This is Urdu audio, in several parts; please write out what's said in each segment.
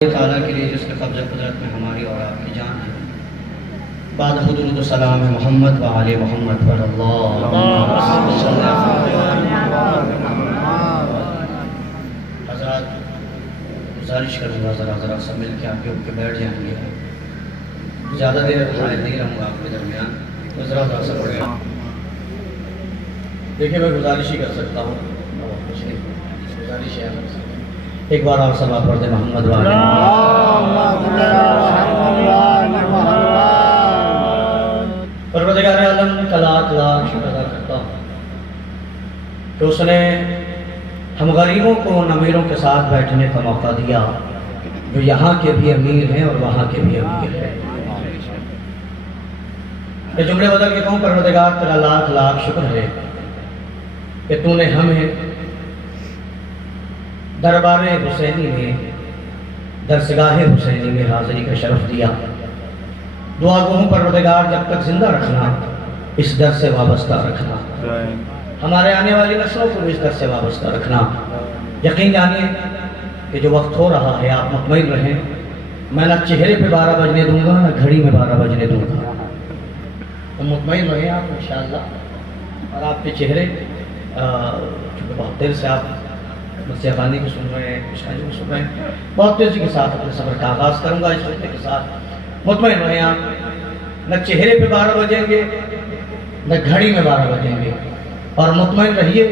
تعالیٰ کے لیے جس کے قبضہ قدرت میں ہماری اور آپ کی جان ہے. بعد حضرت السلام محمد و آل محمد پر حضرات گزارش کروں گا ذرا سب مل کے آگے اٹھ کے بیٹھ جائیں گے. زیادہ دیر غائب نہیں رہوں گا آپ کے درمیان. ذرا سا پڑے گا. دیکھیے میں گزارش ہی کر سکتا ہوں. گزارش ہے ایک بار اور صلاۃ پڑھ دیں محمد و آل پروردگار عالم کا لاکھ لاکھ شکر ادا کرتا ہوں کہ اس نے ہم غریبوں کو ان امیروں کے ساتھ بیٹھنے کا موقع دیا جو یہاں کے بھی امیر ہیں اور وہاں کے بھی امیر ہیں. یہ جملے بدل کے کہوں پروردگار تیرا لاکھ لاکھ شکر ہے کہ تو نے ہمیں دربار حسینی میں درسگاہ حسینی میں حاضری کا شرف دیا. دعا گو ہوں پروردگار جب تک زندہ رکھنا اس در سے وابستہ رکھنا. ہمارے آنے والی نسلوں کو اس در سے وابستہ رکھنا. یقین جانیے کہ جو وقت ہو رہا ہے آپ مطمئن رہیں. میں نہ چہرے پہ 12 بجنے دوں گا نہ گھڑی میں 12 بجنے دوں گا. تو مطمئن رہیں آپ انشاءاللہ. اور آپ کے چہرے چونکہ بہت دیر سے آپ مسیح بانی کو سن رہے ہیں, کشاجی کو سن رہے ہیں, بہت تیزی کے ساتھ اپنے سفر کا آغاز کروں گا اس خطے کے ساتھ. مطمئن رہیں آپ نہ چہرے پہ 12 بجیں گے نہ گھڑی میں 12 بجیں گے. اور مطمئن رہیے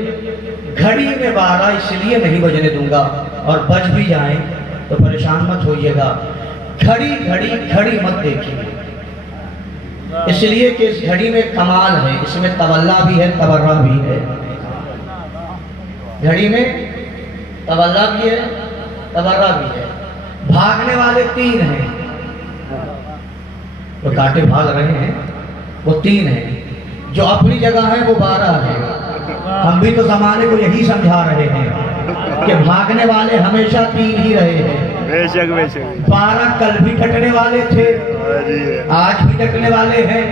گھڑی میں 12 اس لیے نہیں بجنے دوں گا اور بج بھی جائیں تو پریشان مت ہوئیے گا. گھڑی مت دیکھیے اس لیے کہ اس گھڑی میں کمال ہے. اس میں تولا بھی ہے تورا بھی ہے. گھڑی میں تولا بھی ہے تورا بھی ہے. بھاگنے والے 3 ہیں. وہ کاٹے بھاگ رہے ہیں وہ 3 ہیں. جو اپنی جگہ ہے وہ 12 ہے. ہم بھی تو زمانے کو یہی سمجھا رہے ہیں کہ بھاگنے والے ہمیشہ 3 ہی رہے ہیں. 12 کل بھی کٹنے والے تھے, آج بھی ڈٹنے والے ہیں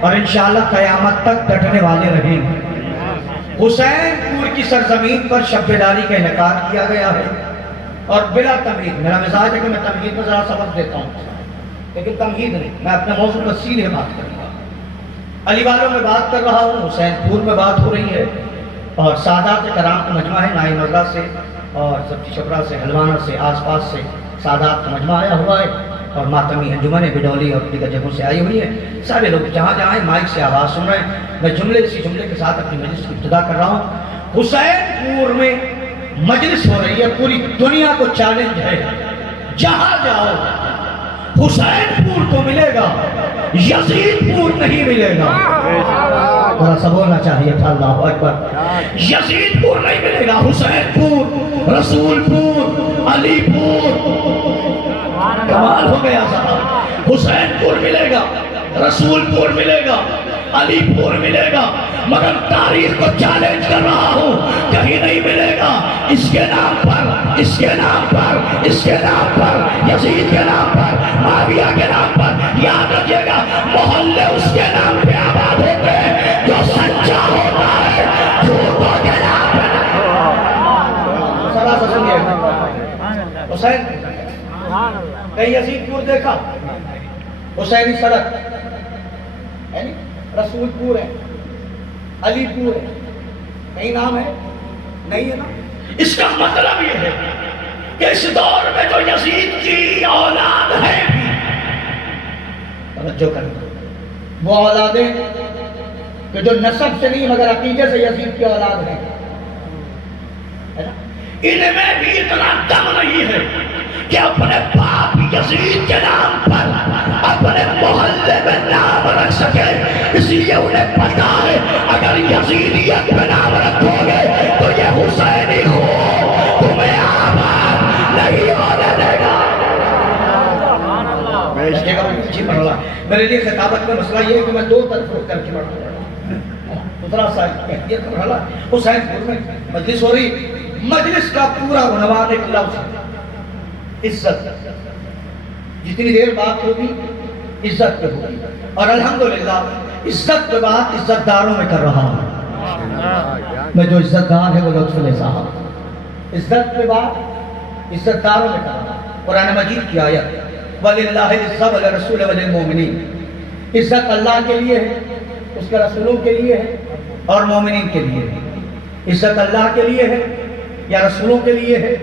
اور انشاءاللہ قیامت تک ڈٹنے والے رہیں. حسین پور کی سرزمین پر شب بیداری کا انعقاد کیا گیا ہے اور بلا تمہید. میرا مزاج ہے کہ میں تمہید میں ذرا سبق دیتا ہوں لیکن تمہید نہیں, میں اپنے موضوع پر سیدھے بات کروں گا. علی والوں میں بات کر رہا ہوں, حسین پور میں بات ہو رہی ہے اور سادات کرام کا مجمع ہے. نائی مزرہ سے اور سبزی چپرا سے حلوانہ سے آس پاس سے سادات کا مجمع آیا ہوا ہے اور ماتمی انجمن بڈولی اور دیگر جگہوں سے آئی ہوئی ہے. سارے لوگ جہاں جہاں مائک سے آواز سن رہے ہیں. میں اسی جملے کے ساتھ اپنی مجلس کی ابتدا کر رہا ہوں. حسین پور میں مجلس ہو رہی ہے, پوری دنیا کو چیلنج ہے. جہاں جاؤ حسین پور کو ملے گا, یزید پور نہیں ملے گا. ذرا سا بولنا چاہیے تھا. اللہ اکبر. یزید پور نہیں ملے گا, حسین پور, رسول پور, علی پور. کمال ہو گیا صاحب. حسین پور ملے گا, رسول پور ملے گا, علی پور ملے گا, مگر تاریخ کو چیلنج کر رہا ہوں کہیں نہیں ملے گا. اس کے نام پر, اس کے نام پر, اس کے نام پر, یزید کے نام پر, معاویہ کے نام پر. یاد رکھیے گا محلے اس کے نام پہ آباد ہوتے ہیں جو سچا ہوتا ہے, جھوٹوں کے نام پہ. حسین کہیں یزید پور دیکھا, حسینی سڑک ہے, رسول پور ہے, علی پور ہے, کہیں نام ہے نہیں ہے نا. اس کا مطلب یہ ہے کہ اس دور میں جو یزید کی اولاد ہے بھی, توجہ کرنا, وہ اولادیں کہ جو نسب سے نہیں مگر عقیدے سے یزید کی اولاد ہے, ان میں بھی اتنا دم نہیں ہے کہ اپنے باپ یزید کے نام پر اپنے محلے میں نام رکھ سکے. اس لیے انہیں پتا ہے اگر یزیدیت پہ نام رکھو گے تو یہ حسینی خون تمہیں آباد نہیں ہونے دے گا. میرے لیے خطابت میں مسئلہ یہ ہے کہ میں 2 طرف رخ کر کے بڑھ رہا ہوں. اتنا سا یہ تو مرحلہ حسین پور میں مجلس ہو رہی. مجلس کا پورا عنوان ایک لفظ ہے, عزت. جتنی دیر بات ہوگی عزت پہ ہوگی اور الحمدللہ عزت پہ بات عزت داروں میں کر رہا ہوں. میں جو عزت دار ہے وہ لطف علی صاحب. عزت پہ بات عزت داروں میں کر رہا ہوں. قرآن مجید کی آیت وَلِلَّهِ الْعِزَّةُ وَلِلرَّسُولِ وَلِلْمُؤْمِنِينَ، عزت اللہ کے لیے ہے، اس کے رسولوں کے لیے ہے اور مومنین کے لیے ہے۔ عزت اللہ کے لیے ہے یا رسولوں کے لیے ہے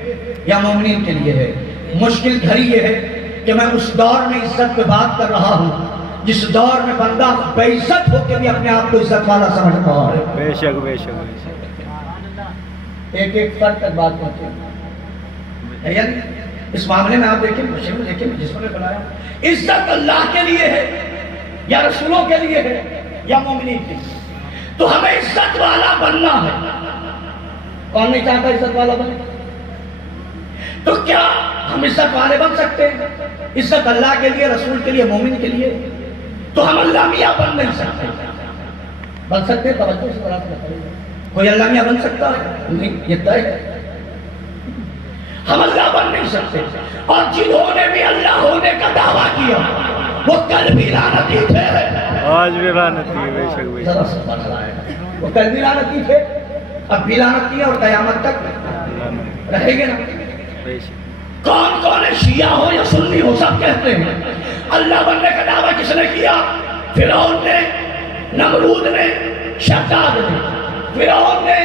یا مومنین کے لیے ہے۔ مشکل گھڑی یہ ہے کہ میں اس دور میں عزت پہ بات کر رہا ہوں جس دور میں بندہ بے عزت ہو کے بھی اپنے آپ کو عزت والا سمجھتا ہے۔ بے شک بے شک ایک ایک فرد تک بات پہنچے ہے یعنی اس معاملے میں آپ دیکھیں جس نے بنایا عزت اللہ کے لیے ہے یا رسولوں کے لیے ہے یا مومنین کے لیے، تو ہمیں عزت والا بننا ہے۔ کون نہیں چاہتا عزت والا بنے؟ تو کیا ہم عزت والے بن سکتے ہیں؟ عزت اللہ کے لیے، رسول کے لیے، مومن کے لیے، تو ہم اللہ میاں بن نہیں سکتے۔ بن سکتے ہیں؟ توجہ سے بڑا کوئی اللہ میاں بن سکتا ہے؟ نہیں، یہ طے ہے ہم اللہ بن نہیں سکتے۔ اور جنہوں نے بھی اللہ ہونے کا دعویٰ کیا وہ کل بھی لعنتی تھے، آج بھی لعنتی ہے۔ بے شک بے شک وہ کل بھی لعنتی تھے، اب بھی لعنتی ہے اور قیامت تک رہیں گے نا۔ بے شک کون کون ہے، شیعہ ہو یا سنی ہو، سب کہتے ہیں اللہ بننے کا دعویٰ کس نے کیا؟ فرعون نے، نمرود نے، شداد نے۔ فرعون نے،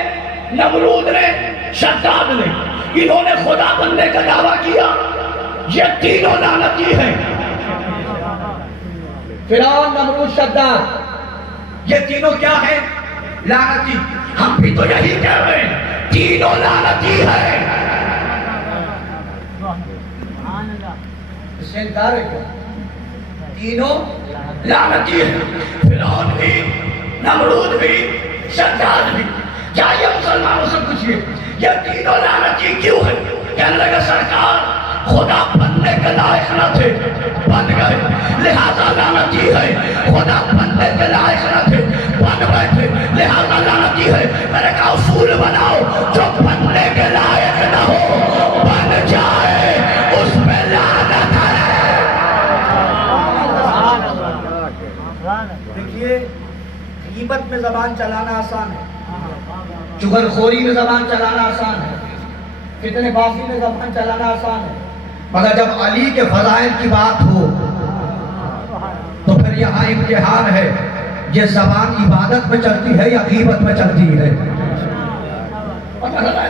نمرود نے، شداد نے، انہوں نے خدا بننے کا دعویٰ کیا۔ یہ تینوں لعنتی ہیں، فرعون، نمرود، شداد، یہ تینوں کیا ہیں؟ لعنتی۔ ہم بھی تو یہی کہہ رہے ہیں، تینوں لعنتی ہیں۔ اس سے انکار ہے کیا؟ تینوں لعنتی ہیں، فرعون بھی، نمرود بھی، شداد بھی۔ جائیے مسلمانوں سے پوچھئے یہ تینوں لعنتی کیوں ہیں؟ کہنے لگا سرکار خدا بننے کے لائق نہ تھے، بن گئے، لہذا لعنتی ہے۔ خدا بننے کے لائق نہ تھے، بن گئے تھے، لہذا لعنتی ہے۔ میں نے کہا اصول بناؤ، جو بننے کے لائق نہ ہو بن جائے اس پہ لعنت ہے۔ دیکھیے غیبت میں زبان چلانا آسان ہے، چغلخوری میں زبان چلانا آسان ہے، فتنہ بازی میں زبان چلانا آسان ہے، مگر جب علی کے فضائل کی بات ہو تو پھر یہاں امتحان ہے، یہ زبان عبادت میں چلتی ہے یا غیبت میں چلتی ہے۔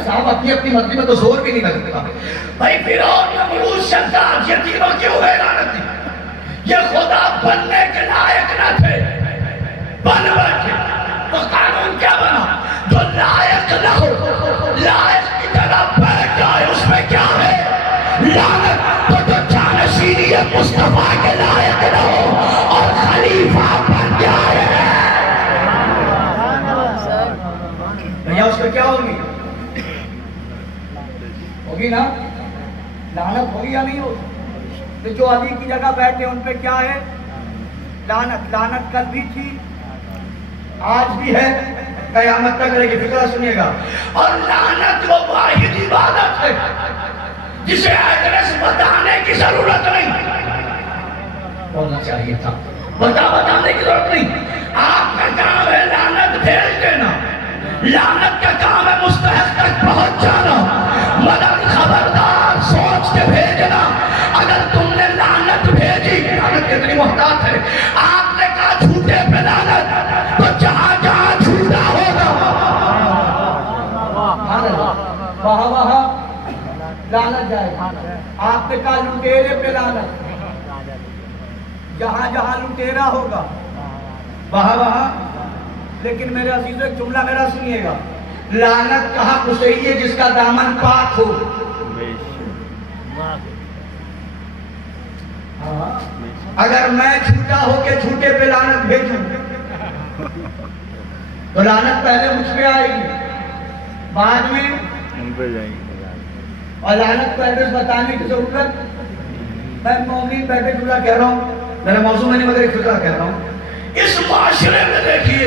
صاحب اپنی اپنی مرضی میں تو زور بھی نہیں لگتا۔ بھائی فرعون، نمرود، شداد، یہ تینوں کیوں ہے لعنتی؟ یہ خدا بننے کے لائق نہ تھے، بن گئے تھے، تو قانون کیا بنا؟ جو لائق نہ ہو، لائق کی جگہ بیٹھ جائے، اس میں کیا ہے؟ لعنت۔ تو جو جانشینی مصطفیٰ کے لائق نہ ہو اور خلیفہ بن جائے، بھیا اس میں کیا ہوگی؟ ہوگی نا؟ لعنت ہوگی یا نہیں ہوگی؟ تو جو علی کی جگہ بیٹھے ان پہ کیا ہے؟ لعنت۔ لعنت کل بھی تھی، آج بھی ہے، قیامت تک رہے گی۔ فکرہ سنیے گا۔ اور لعنت وہ واحد عبادت ہے جسے ایڈریس بتانے کی ضرورت نہیں، بولنا چاہیے تھا، بتانے کی ضرورت نہیں۔ آپ کا کام ہے لعنت بھیج دینا، لعنت کا کام ہے مستحق تک پہنچ جانا، مگر خبردار سوچ کے بھیجنا۔ اگر تم نے لعنت بھیجی، لعنت کتنی محتاط ہے، آپ نے کہا جھوٹے پہ لعنت، تو جہاں جہاں جھوٹا ہوگا وہاں وہاں لعنت جائے گا۔ آپ نے کہا لٹیرے پہ لعنت، جہاں جہاں لٹیرا ہوگا وہاں وہاں۔ لیکن میرے عزیزو ایک جملہ میرا سنیے گا، لعنت کہاں اسے ہی ہے جس کا دامن پاک ہو۔ اگر میں جھوٹا ہو کے جھوٹے پہ لعنت بھیجوں تو لعنت پہلے مجھ پہ آئے گی، بعد میں ان پہ جائیں گے۔ اور لعنت کو ایڈریس بتانے کی ضرورت، میں مومن بیٹھے جملہ کہہ رہا ہوں، میرا موضوع میں نہیں مگر ایک فکرہ کہہ رہا ہوں۔ اس معاشرے میں دیکھیے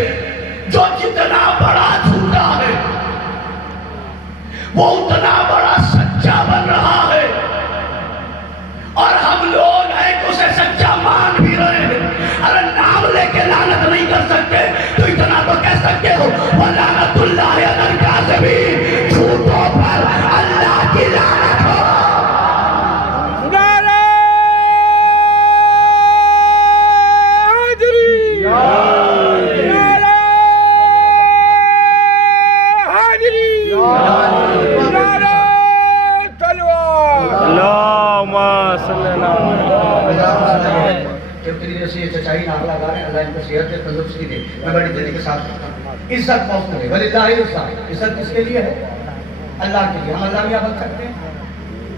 جو جتنا بڑا جھوٹا ہے وہ اتنا بڑا سچا بن رہا ہے، اور ہم لوگ ہیں کہ اسے سچا مان بھی رہے ہیں۔ اگر نام لے کے لعنت نہیں کر سکتے تو اتنا تو کہہ سکتے ہو وَلَعْنَةُ اللَّهِ عَلَى الْكَاذِبِينَ، جھوٹوں پر اللہ کی لعنت ہو۔ کہ تیری جیسے یہ چچائی نام لگا رہے ہیں، اللہ ان کو صحت دے، تندرستی دے، میں بڑی دلی کے ساتھ عزت موصول ہے، وللہ العزت، عزت کس کے لیے ہے؟ اللہ کے لیے۔ ہم اللہ میاں بن سکتے ہیں؟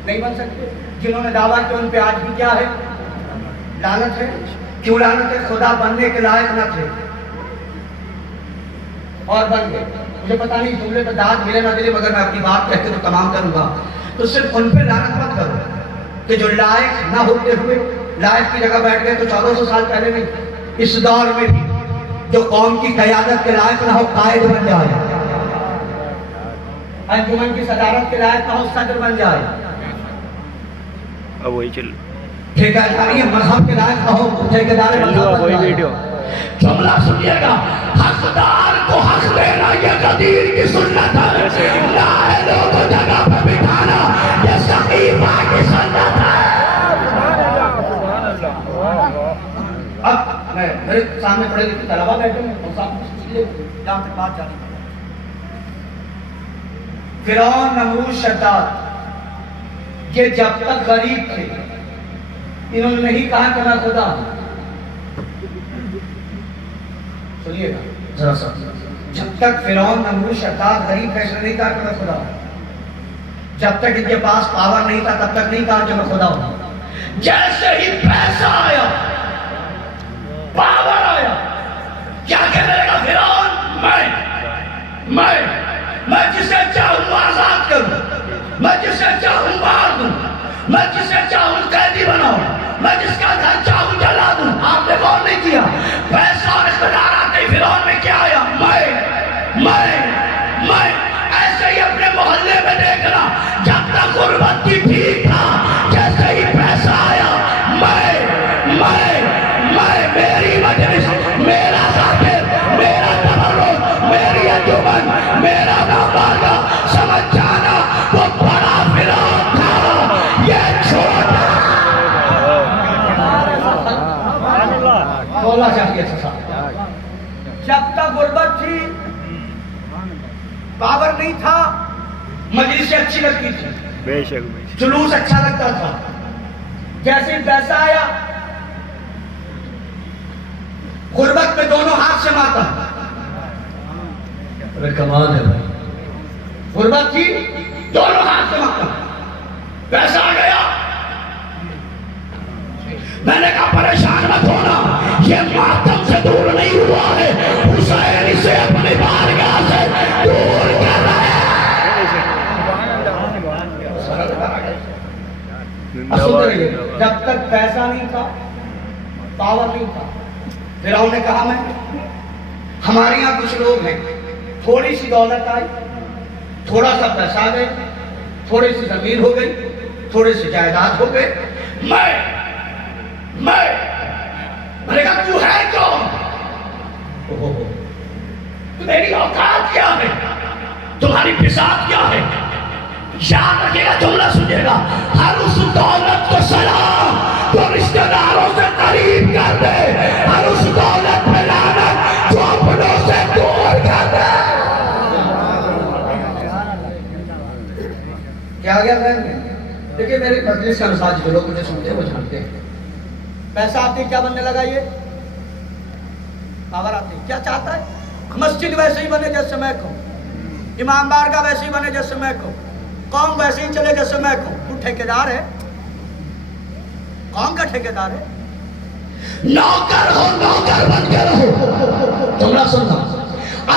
نہیں بن سکتے۔ جنہوں نے دعویٰ کیا ان پہ آج بھی کیا ہے؟ لعنت ہے۔ کیوں لعنت ہے؟ خدا بننے کے لائق نہ تھے اور بن گئے۔ مجھے پتا نہیں جملے پہ داد ملے نہ ملے، مگر میں اپنی بات کہتے تو تمام کروں گا۔ تو صرف ان پہ لعنت مت کرو کہ جو لائق نہ ہوتے ہوئے لائق کی جگہ بیٹھ گئے۔ تو 1400 سال پہلے نہیں، اس دور میں بھی جو قوم کی قیادت کے لائق نہ ہو قائد بن جائے، انجمن کی صدارت کے لائق نہ ہو صدر بن جائے، اب وہی چل ٹھیکیداری مذہب کے لائق نہ ہو ٹھیکیدار مذہب بن وہی جائے۔ ویڈیو جملہ سنیے گا، حقدار کو حق دینا یہ قدیر کی سنت ہے، نااہلوں کو جگہ پہ بٹھانا یہ سقیفہ کی سنت ہے۔ اب میں میرے سامنے پڑھے لکھے طلبہ بیٹھے ہیں اور سامنے جہاں تک بات جانی ہے، فرعون، نمرود، شداد یہ جب تک غریب تھے انہوں نے نہیں کہا کہ میں خدا ہوں۔ سنیے گا ذرا سا، جب تک فرعون، نمرود، شداد غریب تھے اس نے نہیں کہا کہ میں خدا ہوں۔ جب تک ان کے پاس پاور نہیں تھا تب تک نہیں کہا کہ میں خدا ہوں۔ جیسے ہی پیسہ آیا، پاور آیا، کیا کہنے لگا فرعون؟ میں جسے چاہوں آزاد کروں، میں جسے چاہوں مار دوں، میں جسے چاہوں قیدی بناؤں، میں جس کا گھر چاہوں جلا دوں۔ آپ نے غور نہیں کیا، پیسہ اور اقتدار آتے ہی فرعون میں کیا آیا؟ میں ایسے ہی اپنے محلے میں دیکھنا، جب تک غربت کی ٹھیک تھا، جیسے ہی پیسہ آیا میں میری مجلس، میرا ذاکر، میرا تبرک، میری انجمن، میرا ناباغہ، سمجھ جانا وہ بڑا فرعون تھا، یہ چھوٹا بولا چاہیے تھا۔ جب تک غربت تھی، پاور نہیں تھا، مجلسیں اچھی لگتی تھی، بے شک جلوس اچھا لگتا تھا، جیسے ہی پیسہ آیا غربت میں دونوں ہاتھ سے ماتم۔ کمال ہے بھائی، غربت تھی دونوں ہاتھ سے ماتم، پیسہ آ گیا میں نے کہا پریشان مت ہونا، یہ ماتم سے دور نہیں ہوا ہے، حسین اسے اپنی بارگاہ سے دور کر رہا ہے۔ جب تک پیسہ نہیں تھا، پاور نہیں تھا، فرعون نے کہا میں ہمارے یہاں کچھ لوگ ہیں، تھوڑی سی دولت آئی، تھوڑا سا پیسہ آ گئے، تھوڑی سی زمین ہو گئی، تھوڑے سے جائیداد ہو گئے، میں نے کہا تو ہے کون؟ میری اوقات کیا ہے؟ تمہاری بساط کیا ہے؟ یاد رکھے گا، جملہ سنیے گا، ہر اس دولت کو سلام جو رشتہ داروں سے قریب کر دے، ہر اس دولت پہ لعنت جو اپنوں سے دور کر دے۔ کیا گیا فہم میں؟ دیکھیں میرے مجلس کے انسان جو لوگ مجھے سنتے ہیں وہ جانتے ہیں، پیسہ آتے کیا بننے لگا؟ یہ پاور آتے کیا چاہتا ہے؟ مسجد ویسے ہی بنے جیسے میں کہوں، امام بارگاہ ویسے ہی بنے جیسے میں کہوں، قوم ویسے ہی چلے جیسے میں کہوں۔ تو ٹھیکیدار ہے، قوم کا ٹھیکیدار ہے، نوکر ہو، نوکر بن کے رہو۔ جملہ سننا،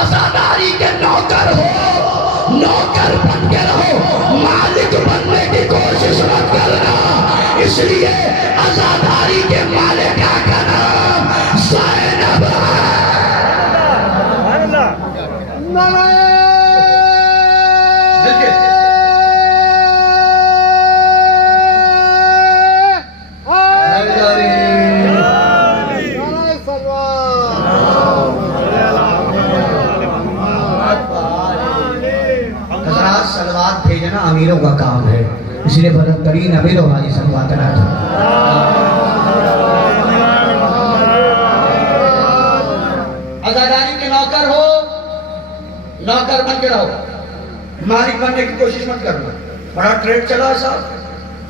عزاداری کے نوکر ہو، نوکر بن کے رہو، مالک بننے کی کوشش مت کرنا، اس لیے عزاداری کے مالک کا نام زینب ہے۔ سلوات بھیجنا امیروں کا کام ہے، اس لیے بلند ترین امیروں والی سلوات ہے۔ عزاداری کے نوکر ہو، نوکر بن کے رہو، مالک بننے کی کوشش مت کرنا۔ بڑا ٹریڈ چلا ہے صاحب،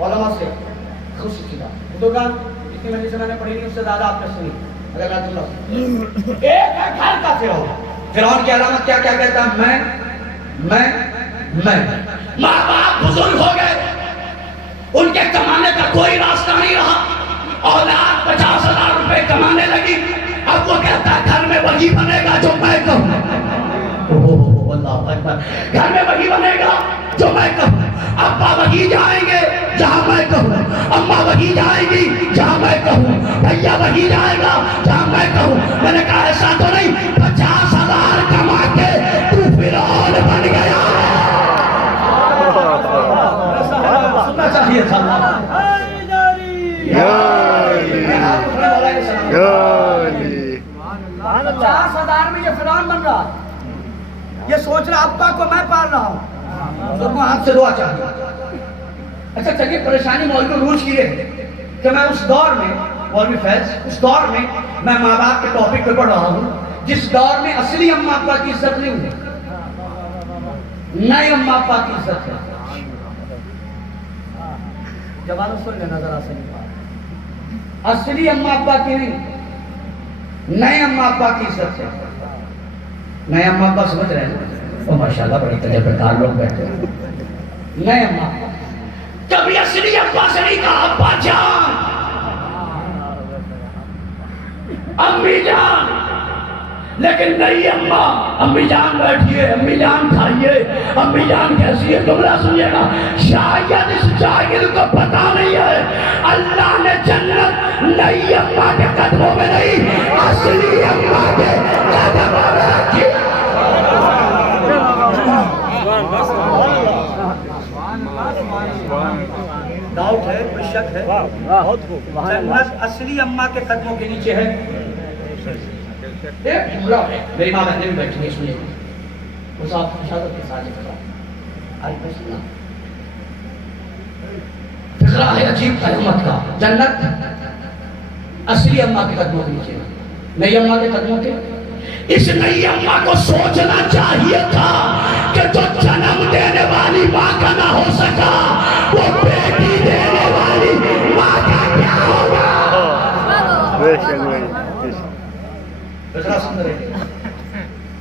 علماء سے خود سیکھا بزرگان جتنی مجلس میں نے پڑھی نہیں اس سے زیادہ آپ نے سنی اگر اللہ تعالیٰ ایک ہے گھر کا فرعون. فرعون کی علامت کیا کیا کہتا ہے؟ میں ماں باپ بزرگ ہو گئے, ان کے کمانے کا کوئی راستہ نہیں رہا, اولاد 50,000 روپے کمانے لگی, اب وہ کہتا ہے گھر میں وہی بنے گا جو میں کہوں. اللہ اکبر, گھر میں وہی بنے گا جو میں کہوں. ابا وہی جائیں گے جہاں میں کہوں, اماں وہی جائیں گی جہاں میں کہوں, بھیا وہی جائے گا جہاں میں کہوں. میں نے کہا ایسا تو نہیں 50,000 کما کے تو فرعون بن گیا. سننا چاہیے تھا. 50,000 میں یہ فرعون بن رہا, یہ سوچ رہا ابا کو میں پال رہا ہوں. تو ہاتھ سے دعا چاہیے. اچھا چلیے, پریشانی مولوی روز کی ہے کہ میں اس دور میں مولوی فیض اس دور میں میں ماں باپ کے ٹاپک پہ پڑھ رہا ہوں جس دور میں اصلی اماں ابا کی عزت نہیں ہوئی, نئے اماں ابا کی عزت ہے. جوانوں سن لینا ذرا سے, اصلی اماں ابا کی نہیں, نئے اماں ابا کی عزت ہے. نئے اماں ابا سمجھ رہے ہیں, وہ ماشاءاللہ بڑی تجربے کار لوگ بیٹھے ہیں. نئے اماں کبھی اصلی ابا سے نہیں کہا ابا جان, امی جان, لیکن نئی اماں امی جان بیٹھیے, امی جان کھائیے, امی جان کیسی ہے جملہ سنیے گا. شاید اس جاہل کو پتا نہیں ہے اللہ نے جنت نئی اماں کے قدموں میں نہیں اصلی اماں کے قدموں میں رکھی. ڈاؤٹ ہے, کوئی شک ہے؟ جنت اصلی اماں کے قدموں کے نیچے ہے. ایک جملہ ہے, میری ماں بہنیں بھی بیٹھی ہیں سنیے, اس آپ اشارت کے ساتھ آج میں سنا فقرہ ہے عجیب قیامت کا. جنت اصلی اماں کے قدموں کے نیچے, نئی اماں کے قدموں کے. اس نئی اماں کو سوچنا چاہیے تھا کہ جو جنم دینے والی ماں کا نہ ہو سکا وہ بیٹی دینے والی ماں کا کیا ہوگا.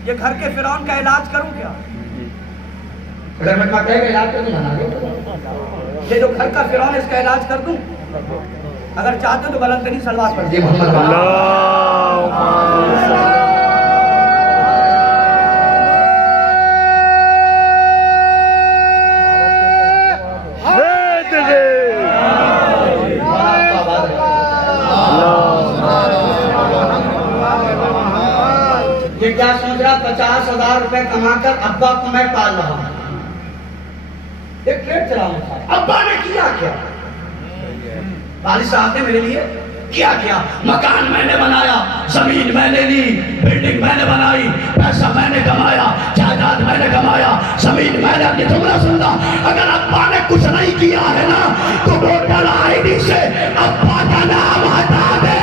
یہ گھر کے فرعون کا علاج کروں کیا؟ اگر میں کہے گا علاج کر دوں, یہ جو گھر کا فرعون اس کا علاج کر دوں, اگر چاہتے تو بلند ترین صلوات پڑھ دیے محمد یہ کیا سوچ رہا 50,000 روپے کما کر ابا کو میں پال رہا ہوں. ایک ٹریڈ چلاؤں تھا. ابا نے کیا والد صاحب نے میرے لیے کیا مکان میں نے بنایا, زمین میں نے لی, بلڈنگ میں نے بنائی, پیسہ میں نے کمایا, جائیداد میں نے کمایا, زمین میں نے. یہ جملہ سننا, اگر ابا نے کچھ نہیں کیا ہے نا تو ووٹر آئی ڈی سے ابا کا نام ہٹا دے.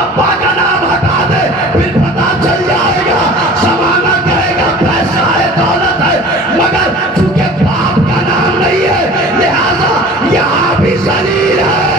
ابا کا نام ہٹا دے, پھر پتا چل جائے گا. زمانہ کہے گا پیسہ ہے, دولت ہے, مگر چونکہ باپ کا نام نہیں ہے لہذا یہاں بھی ذلیل ہے.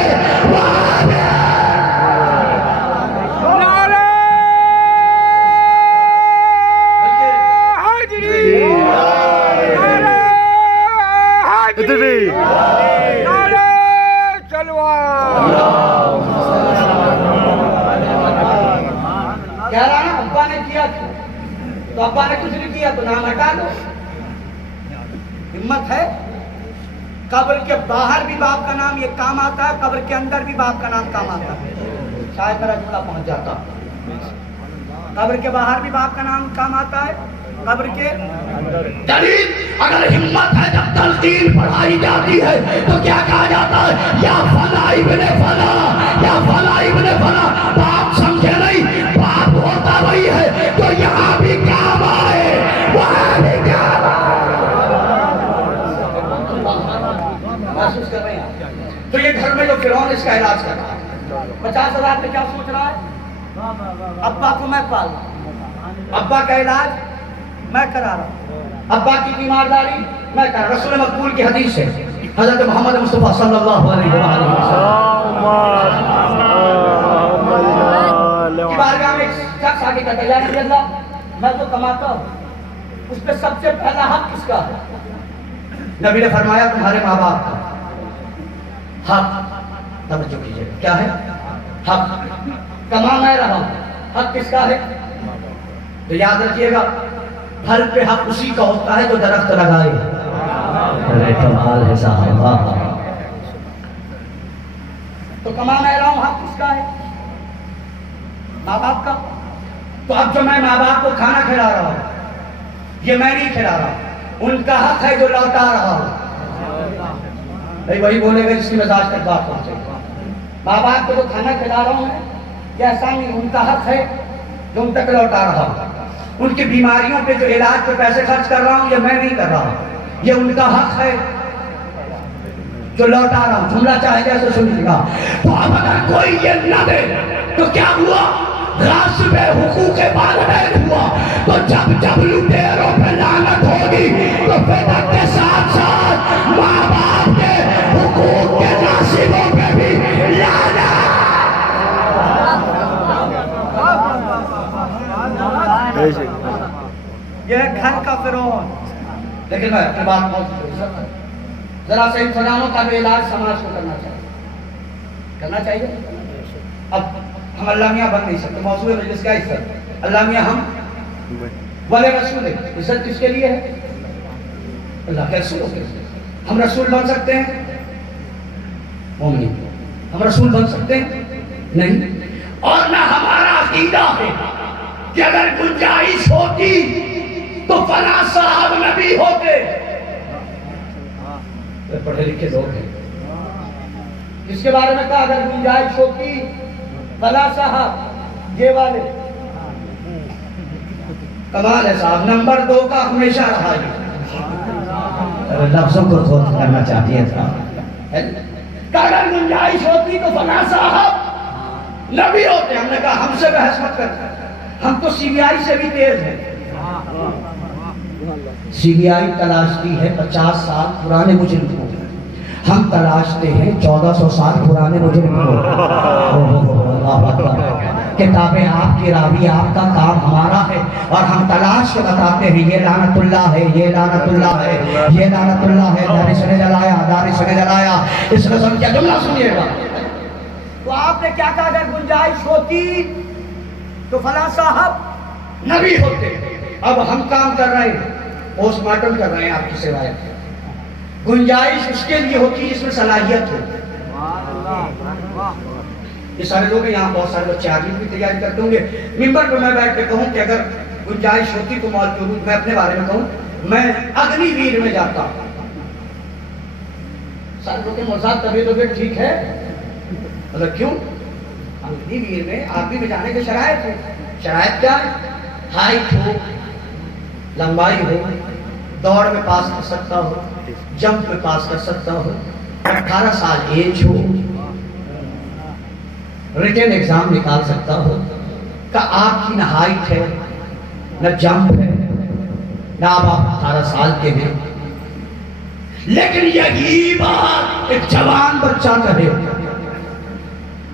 کہہ رہا نا ابا نے کیا تو ابا نے کچھ نہیں کیا تو نام ہٹا دو. ہمت ہے. قبر کے باہر بھی باپ کا نام یہ کام آتا ہے, قبر کے اندر بھی باپ کا نام کام آتا ہے. شاید میرا جملہ پہنچ جاتا. قبر کے باہر بھی باپ کا نام کام آتا ہے, قبر کے دلیل اگر ہمت ہے جب تلقین پڑھائی جاتی ہے تو کیا کہا جاتا ہے, یا فلاں ابن فلاں, یا فلاں ابن فلاں. باپ سمجھے نہیں, باپ ہوتا وہی ہے تو یہاں بھی کام آئے, وہاں بھی کام آئے. محسوس کر رہے ہیں. تو یہ گھر میں جو فرعون اس کا علاج کر رہا ہے 50,000 میں کیا سوچ رہا ہے, ابا کو میں پال رہا ہوں, ابا کا علاج میں کرا رہا ہوں, ابا کی بیمارداری میں کہا رسول مقبول کی حدیث ہے حضرت محمد مصطفیٰ صلی اللہ علیہ وآلہ وسلم کی بارگاہ میں ایک شخص آگے کہتا ہے یا نبی اللہ میں تو کماتا ہوں اس پہ سب سے پہلا حق کس کا ہے؟ نبی نے فرمایا تمہارے ماں باپ کا حق. توجہ کیجیے کیا ہے حق. کما میں رہا ہوں حق کس کا ہے؟ تو یاد رکھیے گا پھل پہ حق اسی کا ہوتا ہے جو درخت لگائے. کمال ہے صاحب. تو کما میں رہا ہوں حق کس کا ہے؟ ماں باپ کا. تو اب جو میں ماں باپ کو کھانا کھلا رہا ہوں یہ میں نہیں کھلا رہا ان کا حق ہے جو لوٹا رہا ہوں. بھائی وہی بولے گا جس کی مزاج تک بات پہنچے. ماں باپ کو جو کھانا کھلا رہا ہوں یہ ایسا نہیں ان کا حق ہے جو ان تک لوٹا رہا ہوں. ان کی بیماریوں پہ جو علاج پہ پیسے خرچ کر رہا ہوں یہ میں نہیں کر رہا ہوں یہ ان کا حق ہے جو لوٹا رہا ہوں. جملہ چاہے جیسے سنیے گا. تو اب اگر کوئی یہ نہ دے تو کیا ہوا؟ غاصب حقوق والدین ہوا. تو جب جب لٹیروں پہ لعنت ہوگی تو فدق کے ساتھ ساتھ ماں باپ کے حقوق کے غاصبوں پہ بھی لعنت. یہ ہے گھر کا فرعون. لیکن میں اپنی بات بہت ذرا سے انسانوں کا بھی علاج سماج کو کرنا چاہیے. اب ہم اللہ میاں بن نہیں سکتے. موضوع مجلس کا عزت اللہ میاں ہم والے رسول. عزت کس کے لیے ہے؟ اللہ کے رسول کے. ہم رسول بن سکتے ہیں مومن. ہم رسول بن سکتے ہیں نہیں. اور نہ ہمارا عقیدہ ہے کہ اگر گنجائش ہوتی تو فلاں صاحب نبی ہوتے. پڑھے لکھے لوگ ہیں جس کے بارے میں کہا اگر گنجائش ہوتی فلاں صاحب یہ والے. کمال ہے صاحب. نمبر 2 کا ہمیشہ رہا یہ لفظوں کو تھوڑا کرنا چاہتی ہے تھا. اگر گنجائش ہوتی تو فلاں صاحب نبی ہوتے. ہم نے کہا ہم سے بحث مت کر. ہم تو سی بی آئی سے بھی تیز ہیں. سی بی آئی تلاشتی ہے 50 سال پرانے مجرم کو. ہم تلاشتے ہیں 1400 سال پرانے مجرم کو. کتابیں آپ کی راوی آپ کا کام ہمارا ہے اور ہم تلاش کے بتاتے ہیں یہ لعنت اللہ ہے یہ لعنت اللہ ہے یہ لعنت اللہ ہے. دارس نے جلایا دارس نے جلایا. اس قسم کیا جملہ سنیے گا. تو آپ نے کیا کہا اگر گنجائش ہوتی تو فلاں صاحب نبی ہوتے. اب ہم کام کر رہے ہیں پوسٹ مارٹم کر رہے ہیں آپ کی سوائے. گنجائش اس کے لیے ہوتی جس میں صلاحیت ہو. یہ سارے لوگ یہاں بہت سارے بچے آگے بھی تیاری کرتے ہوں گے. ممبر پہ میں بیٹھ کے کہوں کہ اگر گنجائش ہوتی تو موجود میں اپنے بارے میں کہوں میں اگنی ویر میں جاتا ہوں. سارے لوگ موزاد طبیعت ٹھیک ہے مطلب کیوں اگنی ویر میں آرمی میں جانے کے شرائط ہے. شرائط کیا ہے؟ ہائٹ ہو لمبائی ہو دوڑ میں پاس کر سکتا ہو جمپ میں پاس کر سکتا ہو 18 سال ایج ہو ریٹن ایگزام نکال سکتا ہو. کہ آپ کی نہ ہائٹ ہے نہ جمپ ہے نہ آپ 18 سال کے ہیں. لیکن یہی بات ایک جوان بچہ کہے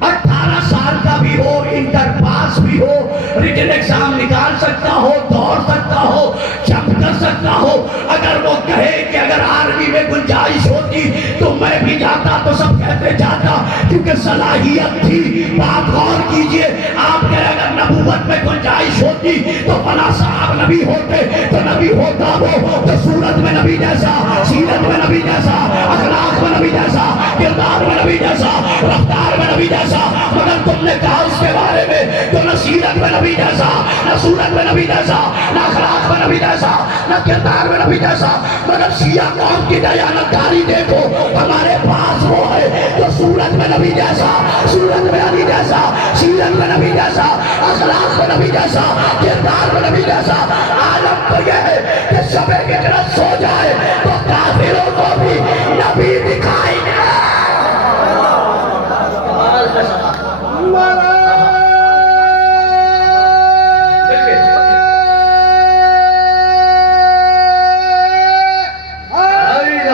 18 سال کا بھی ہو انٹر پاس بھی ہو ریٹن ایگزام نکال سکتا ہو دوڑ سکتا ہو جمپ کر سکتا ہو. اگر وہ کہے کہ اگر آرمی میں گنجائش ہوتی تو میں بھی جاتا تو سب کہتے جاتا کیونکہ صلاحیت تھی. بات غور کیجئے. آپ کہے اگر نبوت میں گنجائش ہوتی تو فلاں صاحب نبی ہوتے. تو نبی ہوتا وہ تو صورت میں نبی جیسا سیرت میں نبی جیسا اخلاق میں نبی جیسا کردار میں نبی جیسا رفتار میں نبی جیسا. مگر تم نے کہا اس کے بارے میں تو نہ سیرت میں نبی جیسا نہ صورت میں نبی جیسا نہ اخلاق میں نبی جیسا نہ کردار میں نبی جیسا. مگر شیعہ قوم کی دیانتداری دیکھو ہمارے پاس وہ ہے جو صورت میں نبی جیسا صورت میں نبی جیسا سیرت میں نبی جیسا اخلاق میں نبی جیسا کردار میں نبی جیسا. عالم تو یہ ہے کہ شب ہجرت سو جائے تو کافروں کو بھی نبی دکھائی دے.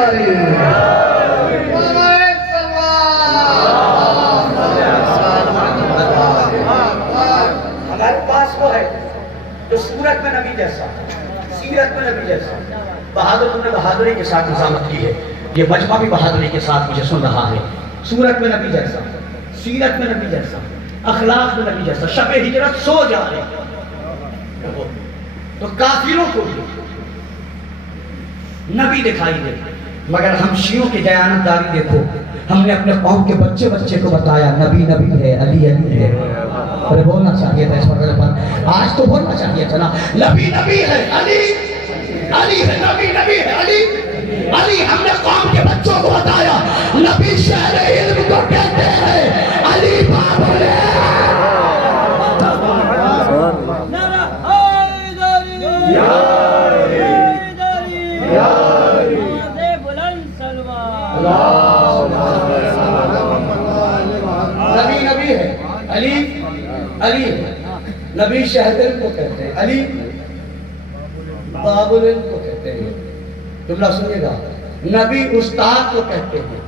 علی ہمارے پاس وہ ہے جو صورت میں نبی جیسا، سیرت میں نبی جیسا. بہادر تم نے بہادری کے ساتھ نظامت کی ہے. یہ مجمع بھی بہادری کے ساتھ مجھے سن رہا ہے. صورت میں نبی جیسا، سیرت میں نبی جیسا، اخلاق میں نبی جیسا. شب ہجرت سو جا رہے تو کافروں کو بھی نبی دکھائی دے. مگر ہم شیعوں کی دیانت داری دیکھو، ہم نے اپنے قوم کے بچے بچے کو بتایا نبی نبی ہے، علی علی ہے. ارے بولنا چاہیے تھا اس مرحلے پر، آج تو بولنا چاہیے تھا نا. نبی نبی ہے، علی علی ہے، نبی نبی ہے، علی علی. ہم نے قوم کے بچوں کو بتایا نبی شہر علم کو کہتے ہیں، علی بابل ہے. نبی نبی ہے، علی علی ہے. نبی شہد علم کو کہتے ہیں، علی باب العلم کو کہتے ہیں. جملہ سنیے گا، نبی استاد کو کہتے ہیں،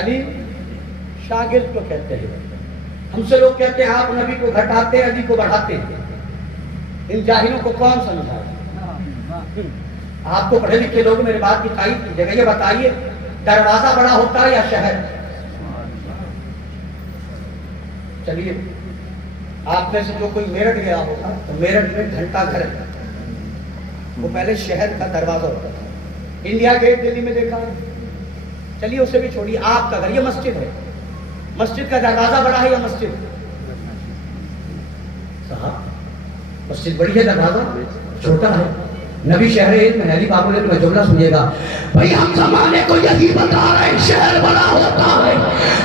علی شاگرد کو کہتے ہیں. ہم سے لوگ کہتے ہیں آپ نبی کو گھٹاتے ہیں، علی کو بڑھاتے ہیں. ان جاہلوں کو کون سمجھائے؟ آپ کو پڑھے لکھے لوگ میرے بات کی تائید کیجیے گا. یہ بتائیے دروازہ بڑا ہوتا ہے یا شہر؟ چلیے آپ میں سے جو کوئی میرٹھ گیا ہوگا تو میرٹھ میں گھنٹہ گھر ہے، وہ پہلے شہر کا دروازہ ہوتا تھا. انڈیا گیٹ دلی میں دیکھا ہے. چلیے اسے بھی چھوڑیے، آپ کا گھر یہ مسجد ہے، مسجد کا دروازہ بڑا ہے یا مسجد؟ صاحب مسجد بڑی ہے، دروازہ چھوٹا ہے. نبی شہر علم ہے، علی باب العلم میں. جملہ سنیے گا بھئی، ہم زمانے کو یہی بتا رہے ہیں شہر بڑا ہوتا ہے،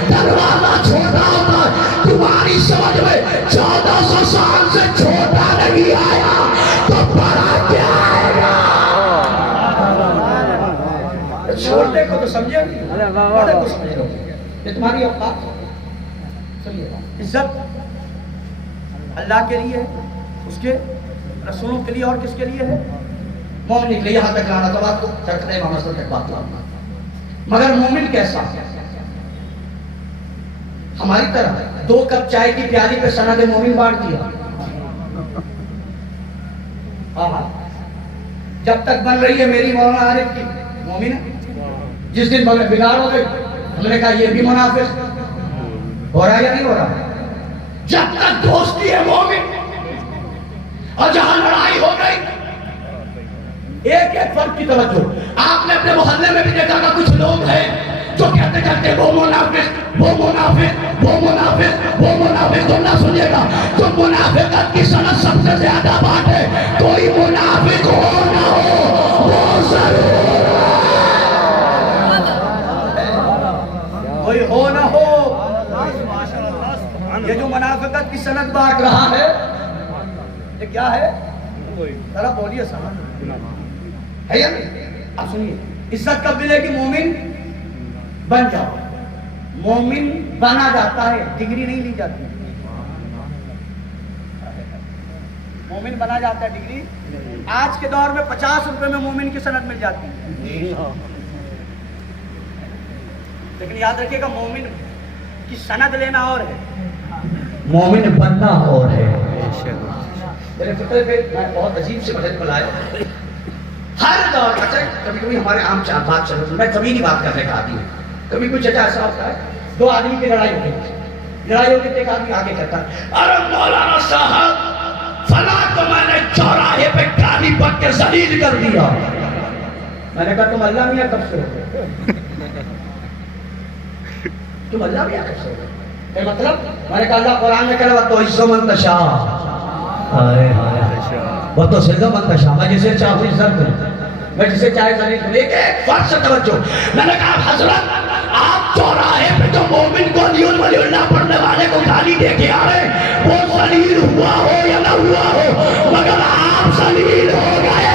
دروازہ چھوٹا ہوتا ہے. تمہاری سمجھ میں 1400 سال سے چھوٹا نہیں آیا تو بڑا کیا آئے گا؟ چھوٹے کو تو سمجھے، بڑے کو سمجھے. یہ تمہاری اوقات. سمجھے عزت اللہ کے لیے، اس کے رسولوں کے لیے، اور کس کے لیے ہے؟ مومن کے لیے. یہاں تک لانا تو بات کو چرختے امام حسن تک بات لانا. مگر مومن کیسا؟ ہماری طرح 2 کپ چائے کی پیالی پہ سند مومن بانٹ دیا. جب تک بن رہی ہے میری مولانا عارف کی مومن ہے. جس دن بگاڑ ہو گئی ہم نے کہا یہ بھی منافق. ہو رہا ہے یا نہیں ہو رہا؟ جب تک دوستی ہے مومن، اور جہاں لڑائی ہو گئی ایک ایک فرق کی توجہ. آپ نے اپنے محلے میں بھی دیکھا کہ کچھ لوگ ہیں جو کہتے کرتے وہ منافق، وہ منافق، وہ منافق، وہ منافق. جملہ سنیے گا، تو منافقت کی سند سب سے زیادہ بات ہے. کوئی منافق ہو نہ ہو وہ ضرور کوئی ہو نہ ہو. یہ جو منافقت کی سند بانٹ رہا ہے یہ کیا ہے؟ ذرا بولیے سمجھ ہے یا نہیں؟ اب سنیے، عزت کب ملے گی؟ مومن بن جاؤ. مومن بنا جاتا ہے، ڈگری نہیں لی جاتی. مومن بنا جاتا ہے، ڈگری. آج کے دور میں 50 روپے میں مومن کی سند مل جاتی ہے. لیکن یاد رکھیے گا مومن کی سند لینا اور ہے، مومن بننا اور ہے. میرے فطرے پہ میں بہت عجیب سے مدد بلایا. ہر دور اچھا کبھی کبھی ہمارے عام بات چل رہی، میں کبھی نہیں بات کرنے کا آتی ہوں. کبھی کچھ چچا ایسا ہوتا ہے 2 آدمی کی لڑائی ہو گئی، لڑائی ہو گئی، ایک آدمی آگے کہتا ہے ارے مولانا صاحب فلاں کو میں نے چوراہے پہ گالی پک کے ذلیل کر دیا. میں نے کہا تم اللہ میاں کب سے ہو گئے؟ تم اللہ میاں کب سے ہو گئے؟ مطلب میں نے کہا اللہ قرآن میں کہہ رہا تو عزت من تشاء، وہ تو صدق من تشاء. میں جسے چاہوں عزت کروں، میں جسے چاہے ذلیل کروں. ایک فرق سے توجہ. میں نے کہا حضرت آپ چوراہے پہ جو مومن کو علی ولی اللہ پڑھنے والے کو گالی دے کے آ رہے وہ ذلیل ہوا ہو یا نہ ہوا ہو، مگر آپ ذلیل ہو گئے.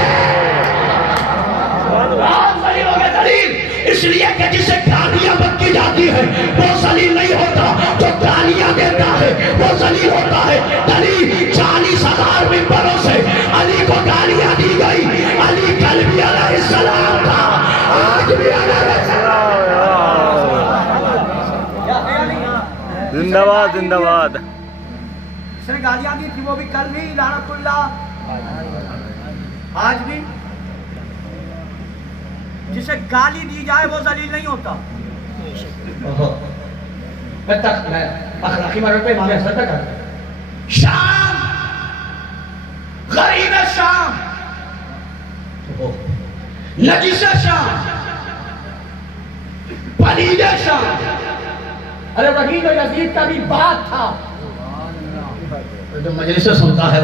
آپ ذلیل ہو گئے. دلیل اس لیے کہ جسے گالیاں بکی جاتی ہے وہ ذلیل نہیں ہوتا، جو گالیاں دیتا ہے وہ ذلیل ہوتا ہے. دلیل 40,000 ممبروں سے علی کو گالیاں دی گئی. علی کلبی علیہ السلام تھا. زندہ باد زندہ باد. اس نے گالیاں دی تھی وہ بھی کل بھی لعنت اللہ، آج بھی. جسے گالی دی جائے وہ ذلیل نہیں ہوتا. میں اخلاقی مرحلے پہ امام حسن تک شام، غریب شام، نجیس شام، پلید شام. ارے وحید و یزید کا بھی بات تھا جو مجلس سے سنتا ہے.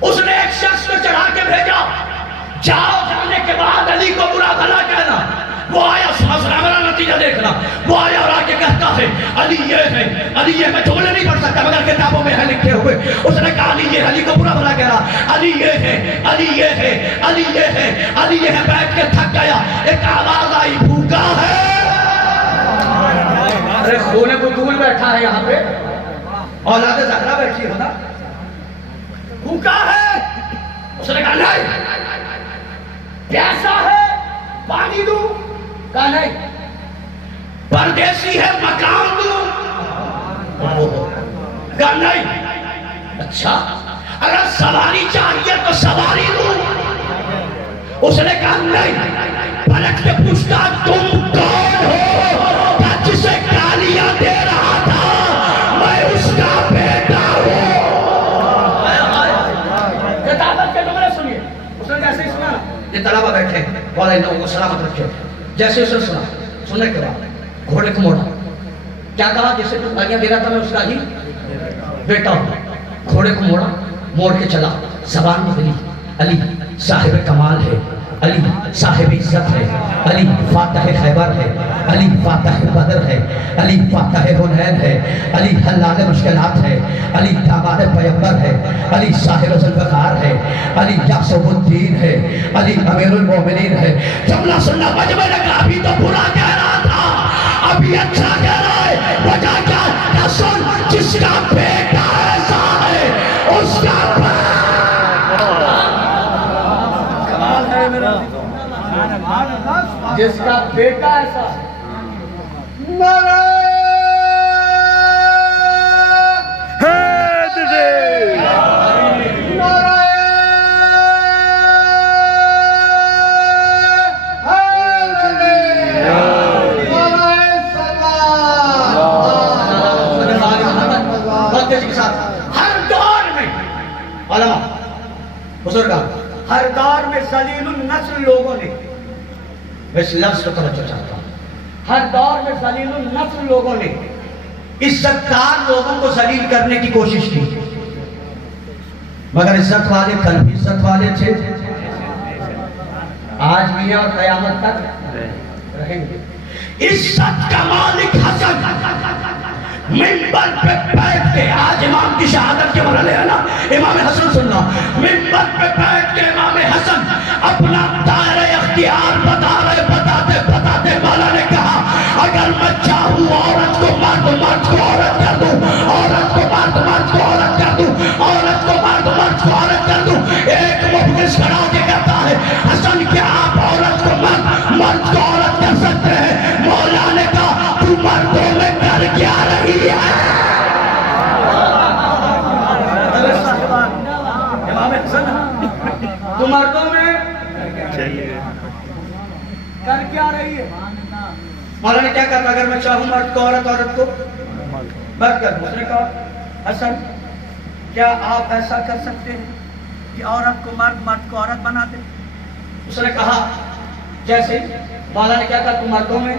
اس نے ایک شخص کو چڑھا کے بھیجا، جاؤ، جانے کے بعد علی کو برا بھلا کہنا. وہ آیا، میرا نتیجہ دیکھنا. وہ آیا اور آگے کہتا ہے علی یہ ہے، علی یہ. میں جملے نہیں پڑھ سکتا مگر کتابوں میں ہے لکھے ہوئے. اس نے کہا علی یہ، علی کو برا بھلا کہہ رہا، علی یہ ہے، علی یہ ہے، علی یہ ہے، علی یہ ہے. بیٹھ کے تھک گیا. ایک آواز آئی، بھوکا ہے. ارے خونے کو دول بیٹھا ہے یہاں پہ، اولاد زہرا بیٹھی ہے نا، بھوکا ہے. اس نے کہا نہیں. پیاسا ہے، پانی دوں؟ کہا نہیں. پردیسی ہے، مکان دوں؟ کہا نہیں. اچھا اگر سواری چاہیے تو سواری دوں؟ اس نے کہا نہیں. پلٹ کے پوچھتا تم کون ہو؟ جسے گالیاں دے رہا تھا میں اس کا بیٹا ہوں. کتابت کے جملے سنیے. اس نے کیسے سنا؟ یہ طلبہ بیٹھے والے لوگوں کو سلامت رکھے. جیسے اسے سنا، سننے کے بعد گھوڑے کو موڑا. کیا کہا؟ جسے تو گالیاں دے رہا تھا میں اس کا ہی بیٹا ہوں. گھوڑے کو موڑا، موڑ کے چلا. زبان بدلی. علی صاحب کمال ہے، علی صاحب عزت ہے، علی فاتح خیبر ہے، علی فاتح بدر ہے، علی فاتح حنین ہے، علی حلال مشکلات ہے، علی داماد پیغمبر ہے، علی صاحب ذوالفقار ہے، علی یاسر الدین ہے، علی امیر المومنین ہے. جملہ سننا. مجمع نے کہا ابھی تو برا کہہ رہا تھا، ابھی اچھا کہہ رہا ہے. وجہ کیا؟ سن، جس کا بیٹا ایسا ہے اس کا جس کا بیٹا ایسا ہر دور میں علماء بزرگان، ہر دور میں ذلیل النسل لوگوں نے، میں اس لفظ کو توجہ چاہتا ہوں، ہر دور میں ذلیل النسل لوگوں نے عزت دار لوگوں کو ذلیل کرنے کی کوشش کی، مگر عزت والے کل بھی عزت والے تھے، آج بھی اور قیامت تک رہیں گے. عزت کا مالک حسن منبر پہ بیٹھ کے، آج امام کی شہادت کے مرحلے ہے نا، امام حسن سننا. منبر پہ بیٹھ کے امام حسن اپنا دائرہ اختیار بتاتے مولا نے کہا اگر میں چاہوں عورت کو مرد، مرد کو عورت کر دوں، عورت کو مرد، مرد کو عورت کر دوں، عورت کو مرد، مرد کو عورت کر دوں. ایک محدث کھڑا ہو کے کہتا ہے حسن کیا آپ عورت کو مرد، مرد کو عورت کر سکتے ہیں؟ مولا نے کہا تو مردوں میں کر کیا رہی ہے؟ امام حسن تو مردوں میں کر کیا رہی ہے؟ مولا نے کیا کہا اگر میں چاہوں مرد کو عورت، عورت کو مرد کر دوں. اس نے کہا حسن کیا آپ ایسا کر سکتے ہیں کہ عورت کو مرد، مرد کو عورت بنا دیں؟ اس نے کہا جیسے. مولا نے کیا کہا تو مردوں میں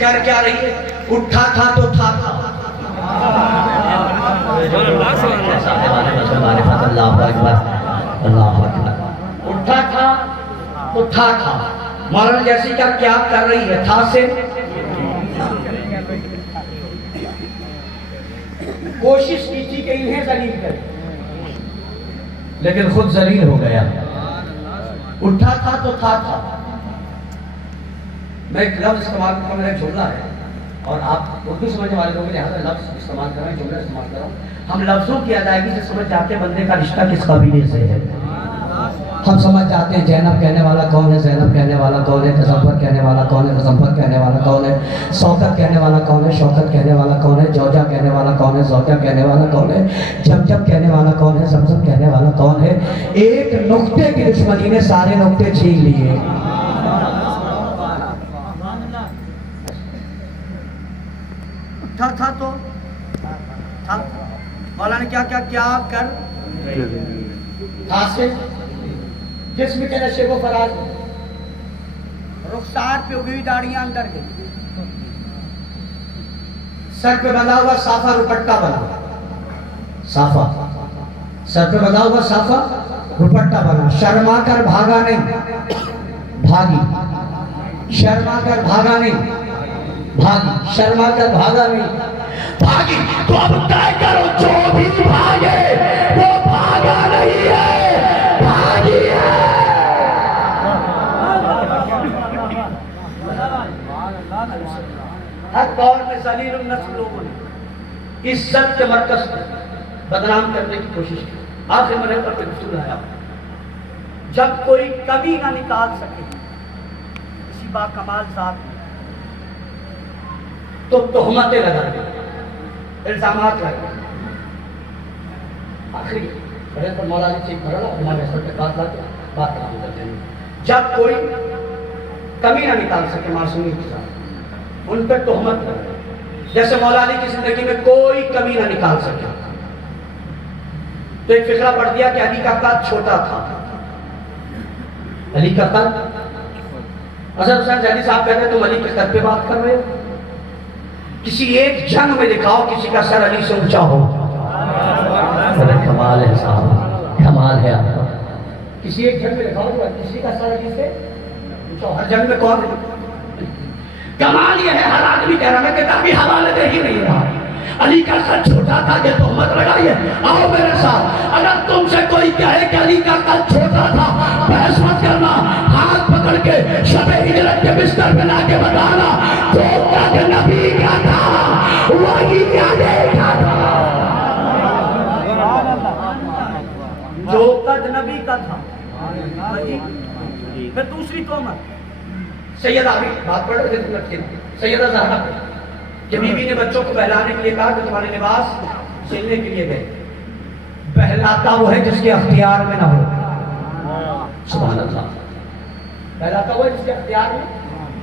کر کیا رہی ہے؟ اٹھا تھا تو تھا تھا. اللہ اکبر، اللہ اکبر. اٹھا تھا تو تھا تھا. مولانا جیسی کیا کر رہی ہے؟ تھا سے کوشش کی تھی کہ انہیں ذلیل کرے، لیکن خود ذلیل ہو گیا. اٹھا تھا تو تھا تھا. میں ایک لفظ استعمال کروں، میرا ایک جملہ ہے اور آپ اردو سمجھنے والے لوگوں نے لہٰذا لفظ استعمال کر رہے ہیں، جملہ استعمال کر رہا ہوں. ہم لفظوں کی ادائیگی سے سمجھ جاتے ہیں بندے کا رشتہ کس قبیلے سے ہے. ہم سمجھ جاتے ہیں زینب کہنے والا کون ہے، زینب کہنے والا کون ہے، تصور کہنے والا کون ہے، تصور کہنے والا کون ہے، شوکت کہنے والا کون ہے، شوکت کہنے والا کون ہے، جوجا کہنے والا کون ہے، زوجہ کہنے والا کون ہے، جمجم کہنے والا کون ہے، زمزم کہنے والا کون ہے. ایک نقطے کی دشمنی نے سارے نقطے چھین لیے. تھا تو تھا، مولا نے کیا کیا کیا کر سے جسم کے نشے کو فراز، رخسار پہ اگی داڑیاں اندر گئی، سر پہ بندھا ہوا صافہ روپٹا بنا، صافہ سر پہ بندھا ہوا صافہ روپٹا بنا. شرما کر بھاگا نہیں، بھاگی. شرما کر بھاگا نہیں، بھاگی. شرما کر بھاگا نہیں، بھاگی. تو اب طے کرو جو بھی بھاگے وہ بھاگا نہیں ہے، بھاگی ہے. ہر دور میں ذلیل النسل لوگوں نے عزت کے مرکز کو بدنام کرنے کی کوشش کی. آخر مرحلے پر کوئی اصول آیا، جب کوئی کمی نہ نکال سکے کسی باکمال ذات میں تو تہمتیں لگاتے، الزامات لگاتے. آخری مرحلے پر مولا علی چیک مرحلہ امام حسن کے بات لاتے بات تمام کرتے ہیں. جب کوئی کمی نہ نکال سکے معصومی کے ساتھ ان پہ تہمت لگاتے. جیسے مولا علی کی زندگی میں کوئی کمی نہ نکال سکے تو ایک فقرہ پڑھ دیا کہ علی کا قد چھوٹا تھا. علی کا قد، اظہر حسین زیدی صاحب کہتے ہیں تم علی کے قد پہ بات کر رہے ہو. کسی ایک جنگ میں دکھاؤ کسی کا سر علی سے اونچا ہو. کمال ہے صاحب، کمال ہے آپ کا. کسی ایک جنگ میں دکھاؤ کسی کا سر علی سے اونچا ہو. ہر جنگ میں کون ہے؟ کمال یہ ہے ہر آدمی کہہ رہا ہے کہ کبھی حوالے دے ہی نہیں رہا. علی کا قد چھوٹا تھا کہ تہمت لگائی ہے. آؤ میرے ساتھ، اگر تم سے کوئی کہے کہ علی کا قد چھوٹا تھا بحث مت کرنا، ہاتھ پکڑ کے شب ہجرت کے بستر پہ لا کے بتانا جو قد نبی کا تھا وہی علی کا تھا. جو قد نبی کا تھا وہی. پھر دوسری تہمت سیدہ بھی بات پڑھ رہے تھے، سیدہ زہرا کہ بی بی نے بچوں کو بہلانے کے لیے کہا کہ تمہارے لباس سلنے کے لیے گئے. بہلاتا وہ ہے جس کے اختیار میں نہ ہو. سبحان اللہ. بہلاتا وہ ہے جس کے اختیار میں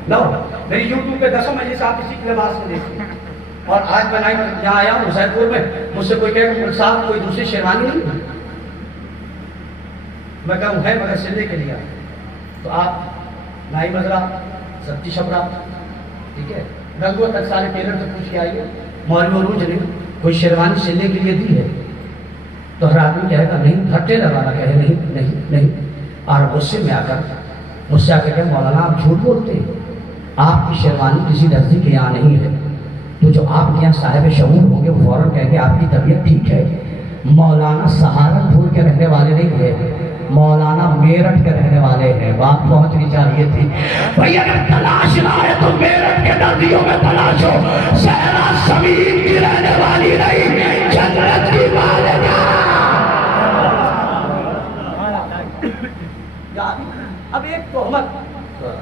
نہ ہو. میری یوٹیوب پہ 10 مجلس آپ اسی کے لباس میں دیکھیں. اور آج میں یہاں آیا ہوں حسین پور میں، مجھ سے کوئی کہے کہ صاحب کوئی دوسری شیروانی نہیں. میں کہوں ہے مگر سلنے کے لیے. تو آپ نائی مزرا سبتی شبرا ٹھیک ہے رنگوں تک سارے ٹیلر سے پوچھ کے آئیے مولوی عروج نے کوئی شیروانی سلنے کے لیے دی ہے. تو ہر آدمی کہے گا نہیں، ہر ٹیلر والا کہے نہیں نہیں نہیں. اور غصے میں آ کر کہ مولانا آپ جھوٹ بولتے ہیں، آپ کی شیروانی کسی درزی کے یہاں نہیں ہے. تو جو آپ کے یہاں صاحب شعور ہوں گے وہ فوراً کہیں گے آپ کی طبیعت ٹھیک ہے. مولانا سہارنپور کے رہنے والے نہیں ہیں، مولانا میرٹھ کے رہنے والے ہیں. بات پہنچنی چاہیے تھی. بھئی اگر تلاش نہ ہے تو میرٹھ کے درزیوں میں تلاش ہو. صحرا زمین کی رہنے والی نہیں، جنت کی مالکہ. اب ایک تہمت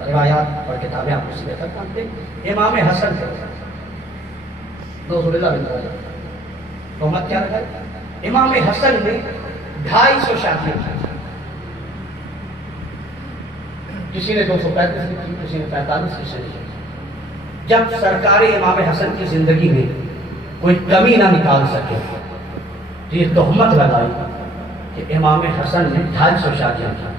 روایات اور کتابیں آپ اس میں تک پڑھتے ہیں. امام حسن کے تہمت کیا رکھا؟ امام حسن نے 250 شادیاں کی. کسی نے 235 کی، کسی نے 45 کی شادی. جب سرکار امام حسن کی زندگی میں کوئی کمی نہ نکال سکے تو یہ تہمت لگائی کہ امام حسن نے 250 شادیاں کی.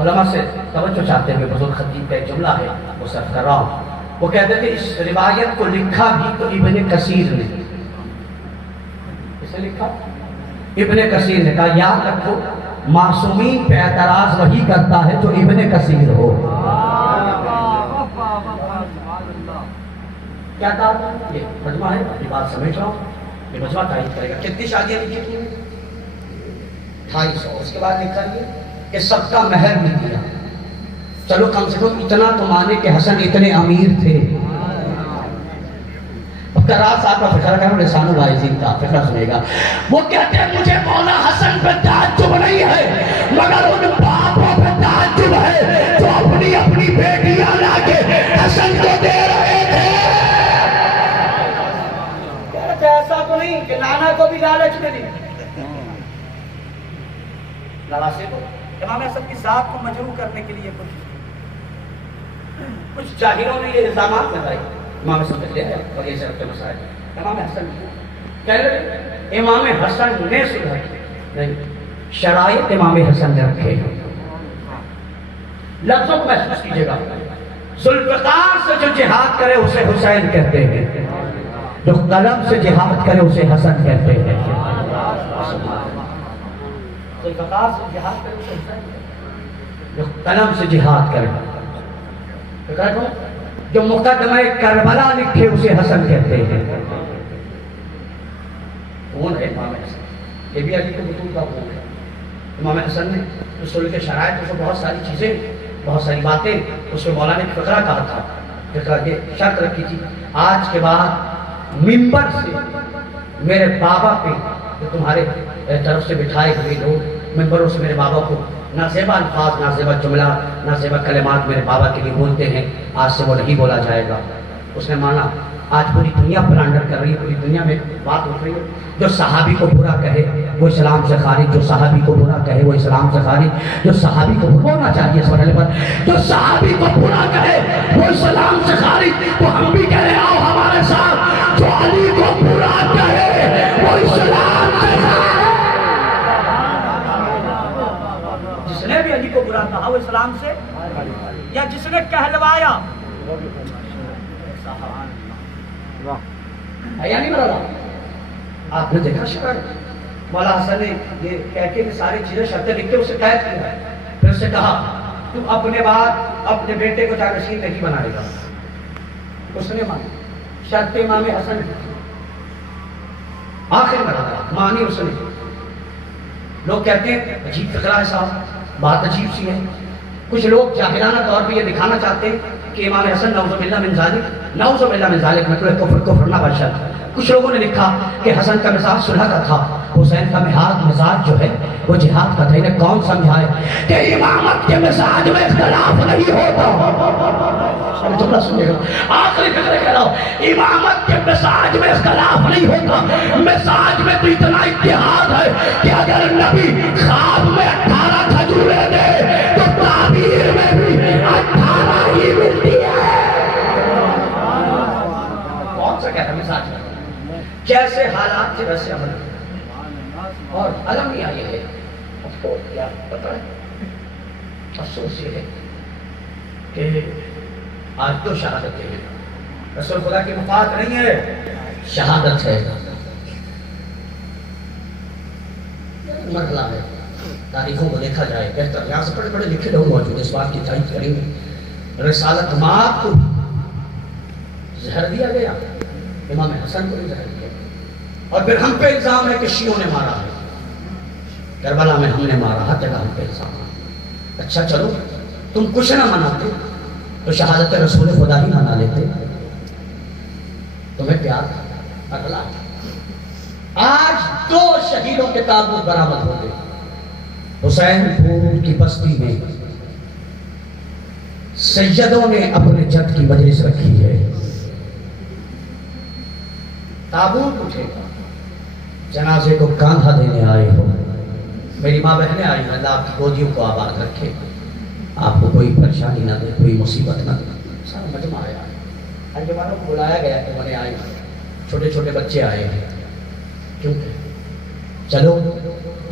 علماء سے توجہ چاہتے ہوئے بزرگ خطیب کا ایک جملہ ہے وہ صرف کر رہا ہوں. وہ کہتے تھے اس روایت کو لکھا بھی تو ابن کثیر نے. اسے لکھا ابن کثیر نے. کہا یاد رکھو معصومین پہ اعتراض وہی کرتا ہے جو ابن کثیر ہو. کیا کہا؟ یہ مجمع ہے، یہ بات سمجھ رہا ہوں. یہ مجمع تائید کرے گا. کتنی شادیاں لکھی تھی؟ 250. اس کے بعد لکھا یہ کہ سب کا مہر بھی دیا. چلو کم سے کم اتنا تو مانے کہ حسن اتنے امیر تھے. کرار صاحب کا فقرہ کرو، لسان العائزین کا فقرہ سنے گا. وہ کہتے ہیں مجھے مولا حسن پہ تعجب نہیں ہے مگر ان باپوں پہ تعجب ہے جو اپنی اپنی بیٹیاں لا کے حسن کو دے رہے تھے. کہتے ایسا تو نہیں کہ نانا کو بھی لالچ میں نہیں. لالاسے کو امام حسن کی ذات کو مجروح کرنے کے لیے کچھ جاہلوں نے یہ الزامات لگائے. امام حسن پہ لے آئے اور یہ صرف کے مسائل. امام حسن کہہ رہے امام حسن نے سدھر نہیں، شرائط امام حسن نے رکھے. لفظوں کو محسوس کیجیے گا. ذوالفقار سے جو جہاد کرے اسے حسین کہتے ہیں، جو قلم سے جہاد کرے اسے حسن کہتے ہیں. ذوالفقار سے جہاد کرے اسے حسین، جو قلم سے جہاد کرے. جو مقدمہ کربلا لکھے اسے حسن کہتے ہیں. کون ہے امام حسن؟ یہ بھی علی کے بطول کا کون ہے. امام حسن نے رسول کے شرائط اس کو بہت ساری چیزیں، بہت ساری باتیں اس کو مولا نے فقرہ کہا تھا. فقرہ یہ شرط رکھی تھی آج کے بعد ممبر سے میرے بابا پہ جو تمہارے طرف سے بٹھائے ہوئے لوگ ممبروں سے میرے بابا کو نازیبہ الفاظ، نازیبہ جملہ، نازیبہ کلمات میرے بابا کے لیے بولتے ہیں، آج سے وہ نہیں بولا جائے گا. اس نے مانا. آج پوری دنیا پلانڈر کر رہی ہے، پوری دنیا میں بات اٹھ رہی ہے. جو صحابی کو برا کہے وہ اسلام سے خارج، جو صحابی کو برا کہے وہ اسلام سے خارج. جو صحابی کو برا ہونا چاہیے اس مرحلے پر، جو صحابی کو برا کہے وہ اسلام سے خارج. تو ہم بھی کہہ رہے آؤ ہمارے ساتھ، جو علی کو برا کہے وہ اسلام سے خارج. جس نے بھی علی کو برا کہا وہ اسلام سے، یا جس نے کہلوایا ہے نہیں مرا. آپ نے دیکھا شکر مولا حسن نے یہ کہہ کے ساری چیزیں شرطیں لکھ کے اسے قید کیا. پھر اسے کہا تم اپنے بعد اپنے بیٹے کو جانشین نہیں بنائے گا. اس نے مانی شرط امام حسن آخر مرحلہ مانی اس نے. لوگ کہتے ہیں عجیب فقرہ ہے صاحب، بات عجیب سی ہے. کچھ لوگ جاہلانہ طور پہ یہ دکھانا چاہتے ہیں کہ امام حسن نعوذ باللہ من ذالک، نعوذ باللہ من ذالک مطلب کفر نہ بشر. کچھ لوگوں نے لکھا کہ حسن کا مزاج صلح کا تھا، حسین کا مزاج جو ہے وہ جہاد کا تھا. انہیں کون سمجھائے کہ امامت کے مزاج میں اختلاف نہیں ہوتا. جملہ سنیے گا، آخری فکر کہہ رہا ہوں، امامت کے مزاج میں اختلاف نہیں ہوتا. مزاج میں تو اتنا اتحاد ہے کہ اگر نبی خواب میں 18 کھجوریں دے تو تعبیر میں بھی 18 ہی ملتی ہے. کون سا کہتا ہے مزاج میں؟ جیسے حالات سے ویسے عمل. اور علم نہیں آئی ہے. افسوس کیا پتہ ہے، افسوس یہ ہے کہ آج تو شہادتیں ہیں. رسول خدا کی مفاد نہیں ہے، شہادت ہے. مرحلہ ہے. تاریخوں کو دیکھا جائے بہتر، یہاں سے بڑے بڑے لکھے لوگ موجود اس بات کی تائید کریں گے. رسالت مات کو زہر دیا گیا، امام حسن کو بھی زہر دیا. اور پھر ہم پہ الزام ہے کہ شیعوں نے مارا ہے. کربلا میں ہم نے مارا، ہر جگہ ہم پہ الزام ہے. اچھا چلو تم کچھ نہ مناتے تو شہادت رسول خدا ہی منا لیتے. تمہیں پیار تھا. اگلا آج 2 شہیدوں کے تابوت برآمد ہوتے. حسین پور کی بستی میں سیدوں نے اپنے جد کی مجلس رکھی ہے. تابوت اٹھے گا، جنازے کو کاندھا دینے آئے ہو. میری ماں بہنیں آئی ہیں، اللہ آپ کی گودیوں کو آباد رکھے، آپ کو کوئی پریشانی نہ دے، کوئی مصیبت نہ دے. سارا مجمع آیا ہے. ہر جوانوں کو بلایا گیا کہ انہیں آئے، چھوٹے چھوٹے بچے آئے ہیں. کیونکہ چلو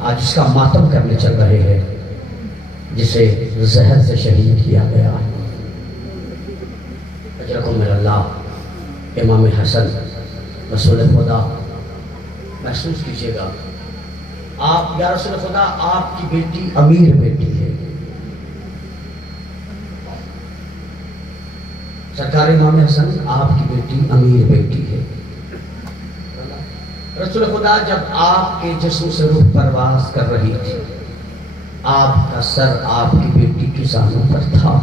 آج اس کا ماتم کرنے چل رہے ہیں جسے زہر سے شہید کیا گیا. اجرکم من اللہ. امام حسن رسول خدا، محسوس کیجئے گا آپ، یا رسول خدا آپ کی بیٹی امیر بیٹی ہے. سرکار امام حسن آپ کی بیٹی امیر بیٹی ہے. رسول خدا جب آپ کے جسم سے روح پرواز کر رہی تھی، آپ کا سر آپ کی بیٹی کی زانوں پر تھا.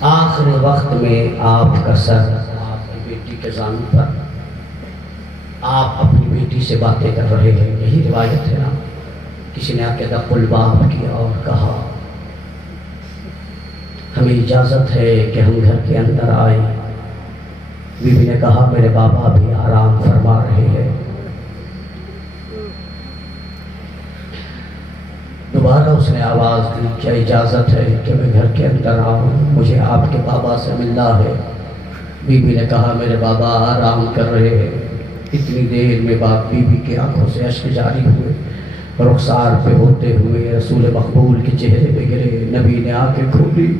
آخر وقت میں آپ کا سر آپ کی بیٹی کے زانو پر، آپ اپنی بیٹی سے باتیں کر رہے ہیں، یہی روایت ہے نا؟ کسی نے آپ کے دق الباب کیا اور کہا ہمیں اجازت ہے کہ ہم گھر کے اندر آئیں۔ بی بی نے کہا میرے بابا بھی آرام فرما رہے ہیں۔ دوبارہ اس نے آواز دی کیا اجازت ہے کہ میں گھر کے اندر آؤں، مجھے آپ کے بابا سے ملنا ہے۔ بی بی نے کہا میرے بابا آرام کر رہے ہیں۔ اتنی دیر میں باپ بی بی کی آنکھوں سے اشک جاری ہوئے، رخسار پہ ہوتے ہوئے رسول مقبول کے چہرے پہ گرے۔ نبی نے آنکھیں کھولی،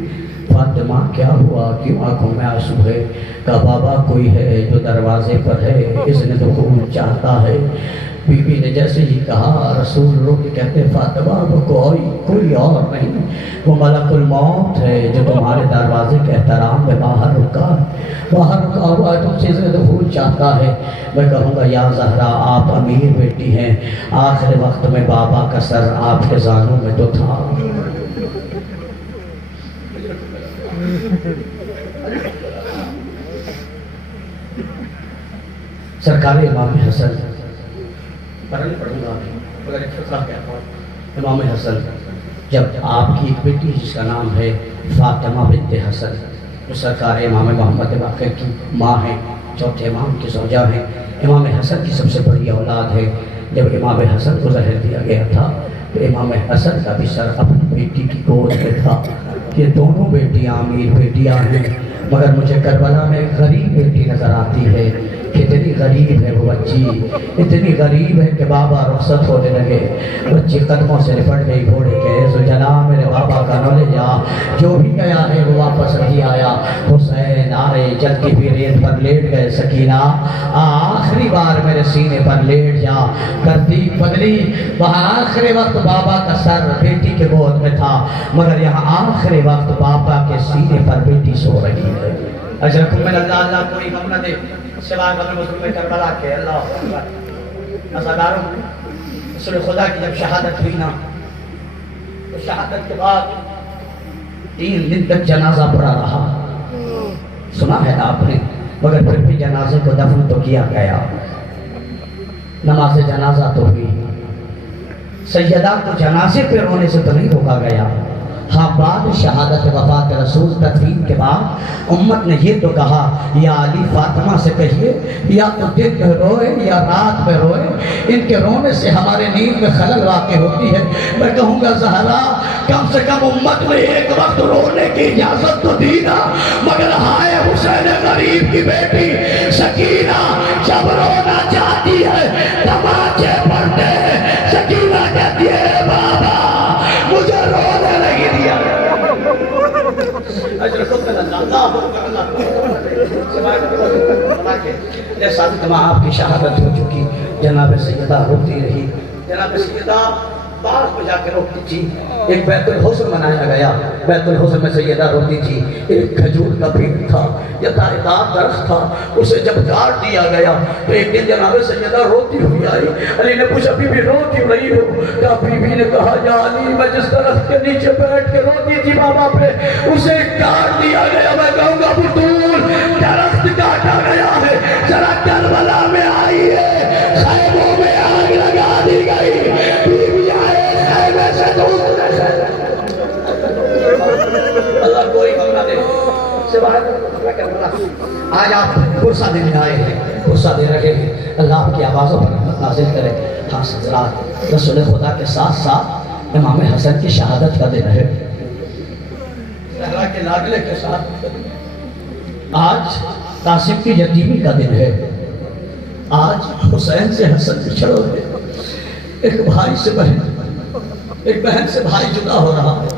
فاطمہ کیا ہوا، کیوں آنکھوں میں آنسو ہے؟ کہا بابا کوئی ہے جو دروازے پر ہے، اذن دخول چاہتا ہے۔ بی بی نے جیسے ہی کہا رسول رو کے کہتے فاطمہ وہ کوئی اور نہیں، وہ ملک الموت ہے جو تمہارے دروازے کے احترام میں باہر رکا ہوا ہے، تم سے اذن دخول چاہتا ہے۔ میں کہوں گا یا زہرا آپ امیر بیٹی ہیں، آخر وقت میں بابا کا سر آپ کے زانوں میں تو تھا۔ سرکار امام حسن پڑھوں گا مگر ایک فقرہ کہتا ہوں۔ امام حسن جب آپ کی ایک بیٹی جس کا نام ہے فاطمہ بنت حسن، جو سرکار امام محمد باقر کی ماں ہیں، چوتھے امام کی زوجہ ہیں، امام حسن کی سب سے بڑی اولاد ہے۔ جب امام حسن کو زہر دیا گیا تھا تو امام حسن کا بھی سر اپنی بیٹی کی گود میں تھا۔ یہ دونوں بیٹیاں امیر بیٹیاں ہیں، مگر مجھے کربلا میں ایک غریب بیٹی نظر آتی ہے۔ کتنی غریب ہے وہ بچی، اتنی غریب ہے کہ بابا رخصت ہونے لگے، بچی قدموں سے لپٹ گئی گھوڑے کے، سو جناب میرے بابا کا نہ لے جا، جو بھی گیا ہے وہ واپس نہیں آیا۔ حسین آئے جلدی بھی ریت پر لیٹ گئے، سکینہ آخری بار میرے سینے پر لیٹ جا، کرتی بدلی۔ وہاں آخری وقت بابا کا سر بیٹی کے گود میں تھا، مگر یہاں آخری وقت بابا کے سینے پر بیٹی سو رہی ہے۔ اجرکم من اللہ کوئی غم نہ دے سوائے غم مظلوم کربلا کے۔ اللہ اکبر۔ عزاداروں رسول خدا کی جب شہادت ہوئی نا تو شہادت کے بعد 3 دن تک جنازہ پڑا رہا، سنا ہے آپ نے، مگر پھر بھی جنازے کو دفن تو کیا گیا، نماز جنازہ تو ہوئی، سیدہ کو جنازے پہ رونے سے تو نہیں روکا گیا۔ ہاں بعد شہادت وفات رسول تدفین کے بعد امت نے یہ تو کہا یا علی فاطمہ سے کہیے یا تو دن میں روئے یا رات میں روئے، ان کے رونے سے ہمارے نیند میں خلل واقع ہوتی ہے۔ میں کہوں گا زہرا کم سے کم امت میں ایک وقت رونے کی اجازت تو دی نا، مگر ہائے حسین غریب کی بیٹی سکینہ جب رونا چاہتی ہے تماچے پڑتے ہیں، سکینہ کہتی ہے بابا مجھے رونے نہیں دیا۔ ساتھ آپ کی شہادت ہو چکی، جناب سیدہ روتی رہی، جناب سیدہ باہر کو جا کے روتی تھی۔ ایک بیت الحسن منایا گیا، بیت الحسن میں سیدہ روتی تھی، ایک کھجور کا پیڑ تھا یا دار درخت تھا، اسے جب کاٹ دیا گیا تو ایک دن جناب سیدہ روتی ہوئی آئی۔ علی نے پوچھا بی بی رو کیوں رہی ہو؟ کہا بی بی نے کہا یا علی میں جس درخت کے نیچے بیٹھ کے روتی تھی بابا پہ اسے کاٹ دیا گیا۔ میں کہوں گا بطول درخت کاٹا گیا ہے، ذرا کربلا میں آئی ہے، خیموں میں آگ لگا دی گئی، اللہ کوئی غم نہ دے آج آپ فرصہ دینے آئے ہیں، فرصہ دے رہے ہیں، اللہ آپ کی آوازوں پر رحمت نازل کرے۔ ہاں حضرات رسول خدا کے ساتھ ساتھ امام حسن کی شہادت کا دن ہے، زہرا کے لاڈلے کے ساتھ آج قاسم کی یتیمی کا دن ہے، آج حسین سے حسن بچھڑ ہوئے، ایک بھائی سے بہن، ایک بہن سے بھائی جدا ہو رہا ہے۔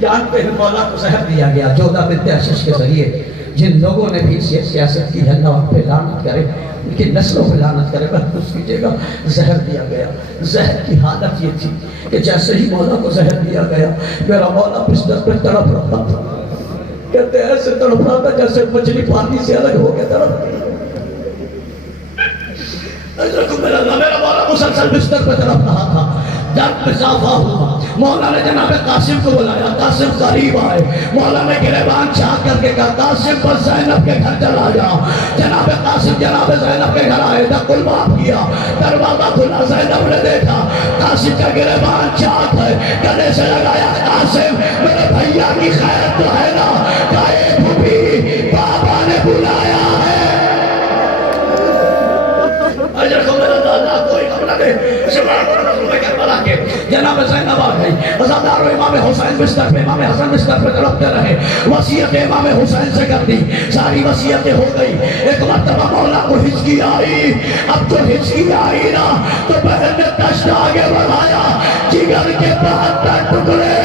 جان پہ مولا کو زہر دیا گیا جودہ بنت اشش کے ذریعے، جن لوگوں نے بھی سیاست کی ہے اللہ ان پہ لعنت کرے، ان کی نسلوں پہ لعنت کرے، محفوظ کیجیے گا۔ زہر دیا گیا، زہر کی حالت یہ تھی کہ جیسے ہی مولا کو زہر دیا گیا میرا مولا بستر پہ تڑپ رہا تھا، کہتے ہیں ایسے تڑپ رہا تھا جیسے مچھلی پانی سے الگ ہو گیا تڑپ رہا تھا۔ میرا مولا مسلسل بستر پہ تڑپ رہا تھا، درد میں اضافہ ہوا، مولا نے جناب قاسم کو بلایا، قاسم قریب آئے، مولا نے گریبان چاک کر کے کہا قاسم پر زینب کے گھر چلا جا۔ جناب قاسم جناب زینب کے گھر آئے، دخل معاف کیا، دروازہ کھلا، زینب نے دیکھا قاسم کا گریبان چاک ہے، گلے سے لگایا، قاسم میرے بھیا کی خیر تو ہے نا؟ کہا اے پھوپھی بابا نے بلایا ہے۔ اجر کو میرا دادا کوئی خبر دے کربلا کے جناب زینب آ گئی، وزادار امام حسین بستر پہ، امام حسن بستر پہ تڑپتے رہے، وصیت امام حسین سے کر دی، ساری وصیتیں ہو گئی۔ ایک مرتبہ مولا کو ہچکی آئی، اب تو ہچکی آئی نا تو بہن نے دشت آگے بڑھایا، جگر کے 72 ٹکڑے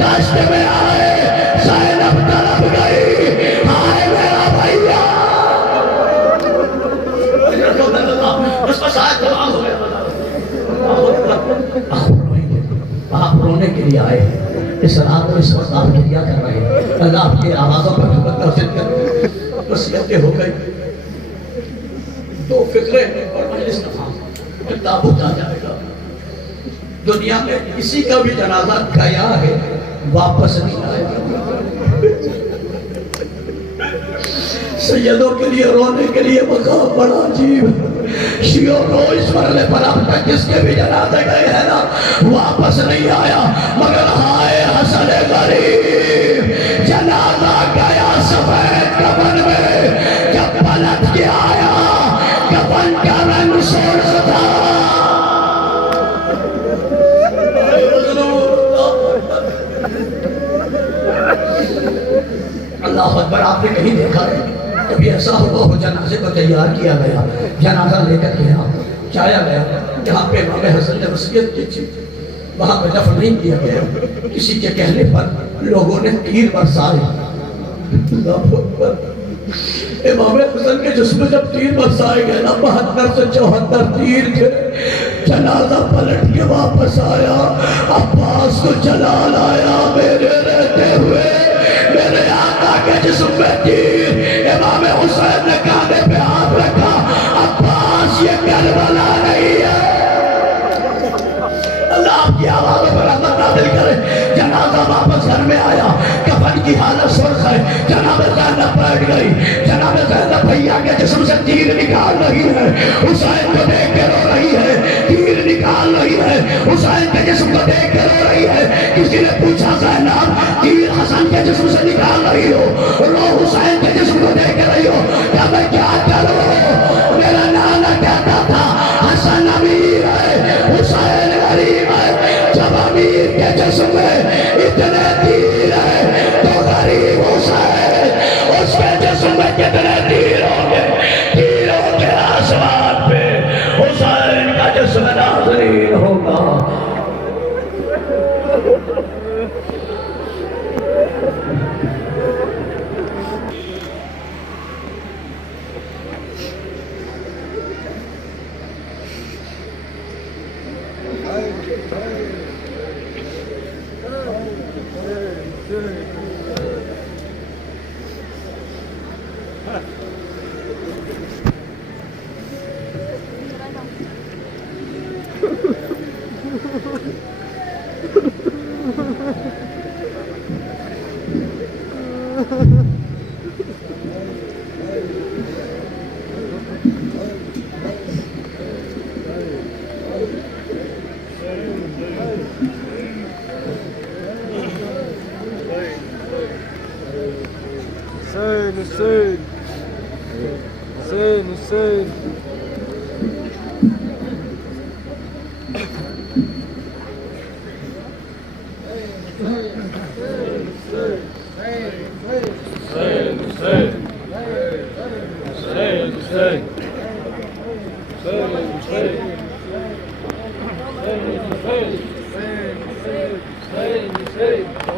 دشت میں آئے، زینب تڑپ گئی، ہائے میرا بھیا۔ اس پر شاید تمام ہو گیا۔ آپ رونے کے لیے آئے ہیں، اس رات کو اس وقت آپ کیا کر رہے ہیں؟ اللہ آپ کی آوازوں پر حکمت نازل کر، وصیتیں ہو گئی، 2 فکریں اور مجلس تمام، تابوت آ جائے گا۔ دنیا میں کسی کا بھی جنازہ گیا ہے واپس نہیں آئے گا۔ سیدوں کے لیے رونے کے لیے مقام بڑا عجیب ہے۔ شیعوں رو اس مرحلے پر اب تک جس کے بھی جنازے گئے ہیں نا واپس نہیں آیا، مگر ہائے حسن غریب جنازہ گیا سفید کفن میں، جب پلٹ کے آیا کفن کا رنگ سرخ تھا۔ اللہ اکبر، آپ نے کہیں دیکھا ہے کبھی ایسا ہوا ہو جنازے کو تیار کیا گیا، جنازہ لے کر گیا، چایا گیا، جہاں پہ امام حسن نے وصیت کی تھی وہاں پہ دفن نہیں کیا گیا، کسی کے کہنے پر لوگوں نے تیر برسائے۔ امام حسن کے جسم میں جب تیر برسائے گئے نا 72 سے 74 تیر تھے، جنازہ پلٹ کے واپس آیا، عباس کو جلال آیا، میرے رہتے ہوئے میرے آقا کے جسم میں تیر۔ امام حسین نے کاندھے پہ ہاتھ رکھا، عباس یہ کربلا نہیں ہے۔ اللہ آپ کی آوازوں پر رحمت نازل کرے۔ جنازہ واپس گھر میں آیا، کفن کی حالت سرخ ہے، جناب زینب بیٹھ گئی، جناب زینب بھیا کے جسم سے تیر نکال رہی ہے، حسین کو دیکھ کے رو رہی ہے، تیر نکال رہی ہے، حسین کے جسم کو دیکھ کے رو رہی ہے۔ کسی نے پوچھا زینب تیر حسن کے جسم سے نکال رہی ہو، رو حسین کے جسم کو دیکھ رہی ہو، کیا میں کیا کروں؟ میرا نانا کہتا تھا حسن امیر ہے حسین غریب ہے، جب امیر کے جسم میں اتنے تیر ہے تو غریب حسین اس کے جسم میں کتنے تیر ہوں گے؟ تیروں کے آسمان پہ حسین کا جسم ناظرین ہوگا۔ حسین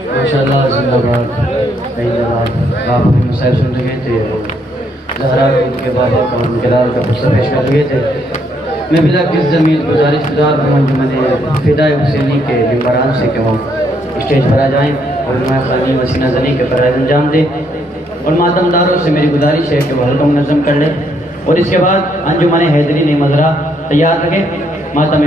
ماشاءاللہ زندہ باد زندہ باد۔ آپ ہمیں صاحب سن رہے تھے، زہرا ان کے بابا کا ان کے لال کا قصہ پیش کر رہے تھے۔ میں بلا کس زمین گزارش گزار ہوں انجمن فدائے حسینی کے ممبران سے کہ وہ اسٹیج پر آ جائیں اور نمایاں خوانی وسینہ زنی کے فرائض انجام دیں، اور ماتم داروں سے میری گزارش ہے کہ وہ حلقہ منظم کر لیں، اور اس کے بعد انجمن حیدری نے مظرہ تیار رکھیں۔ ماتم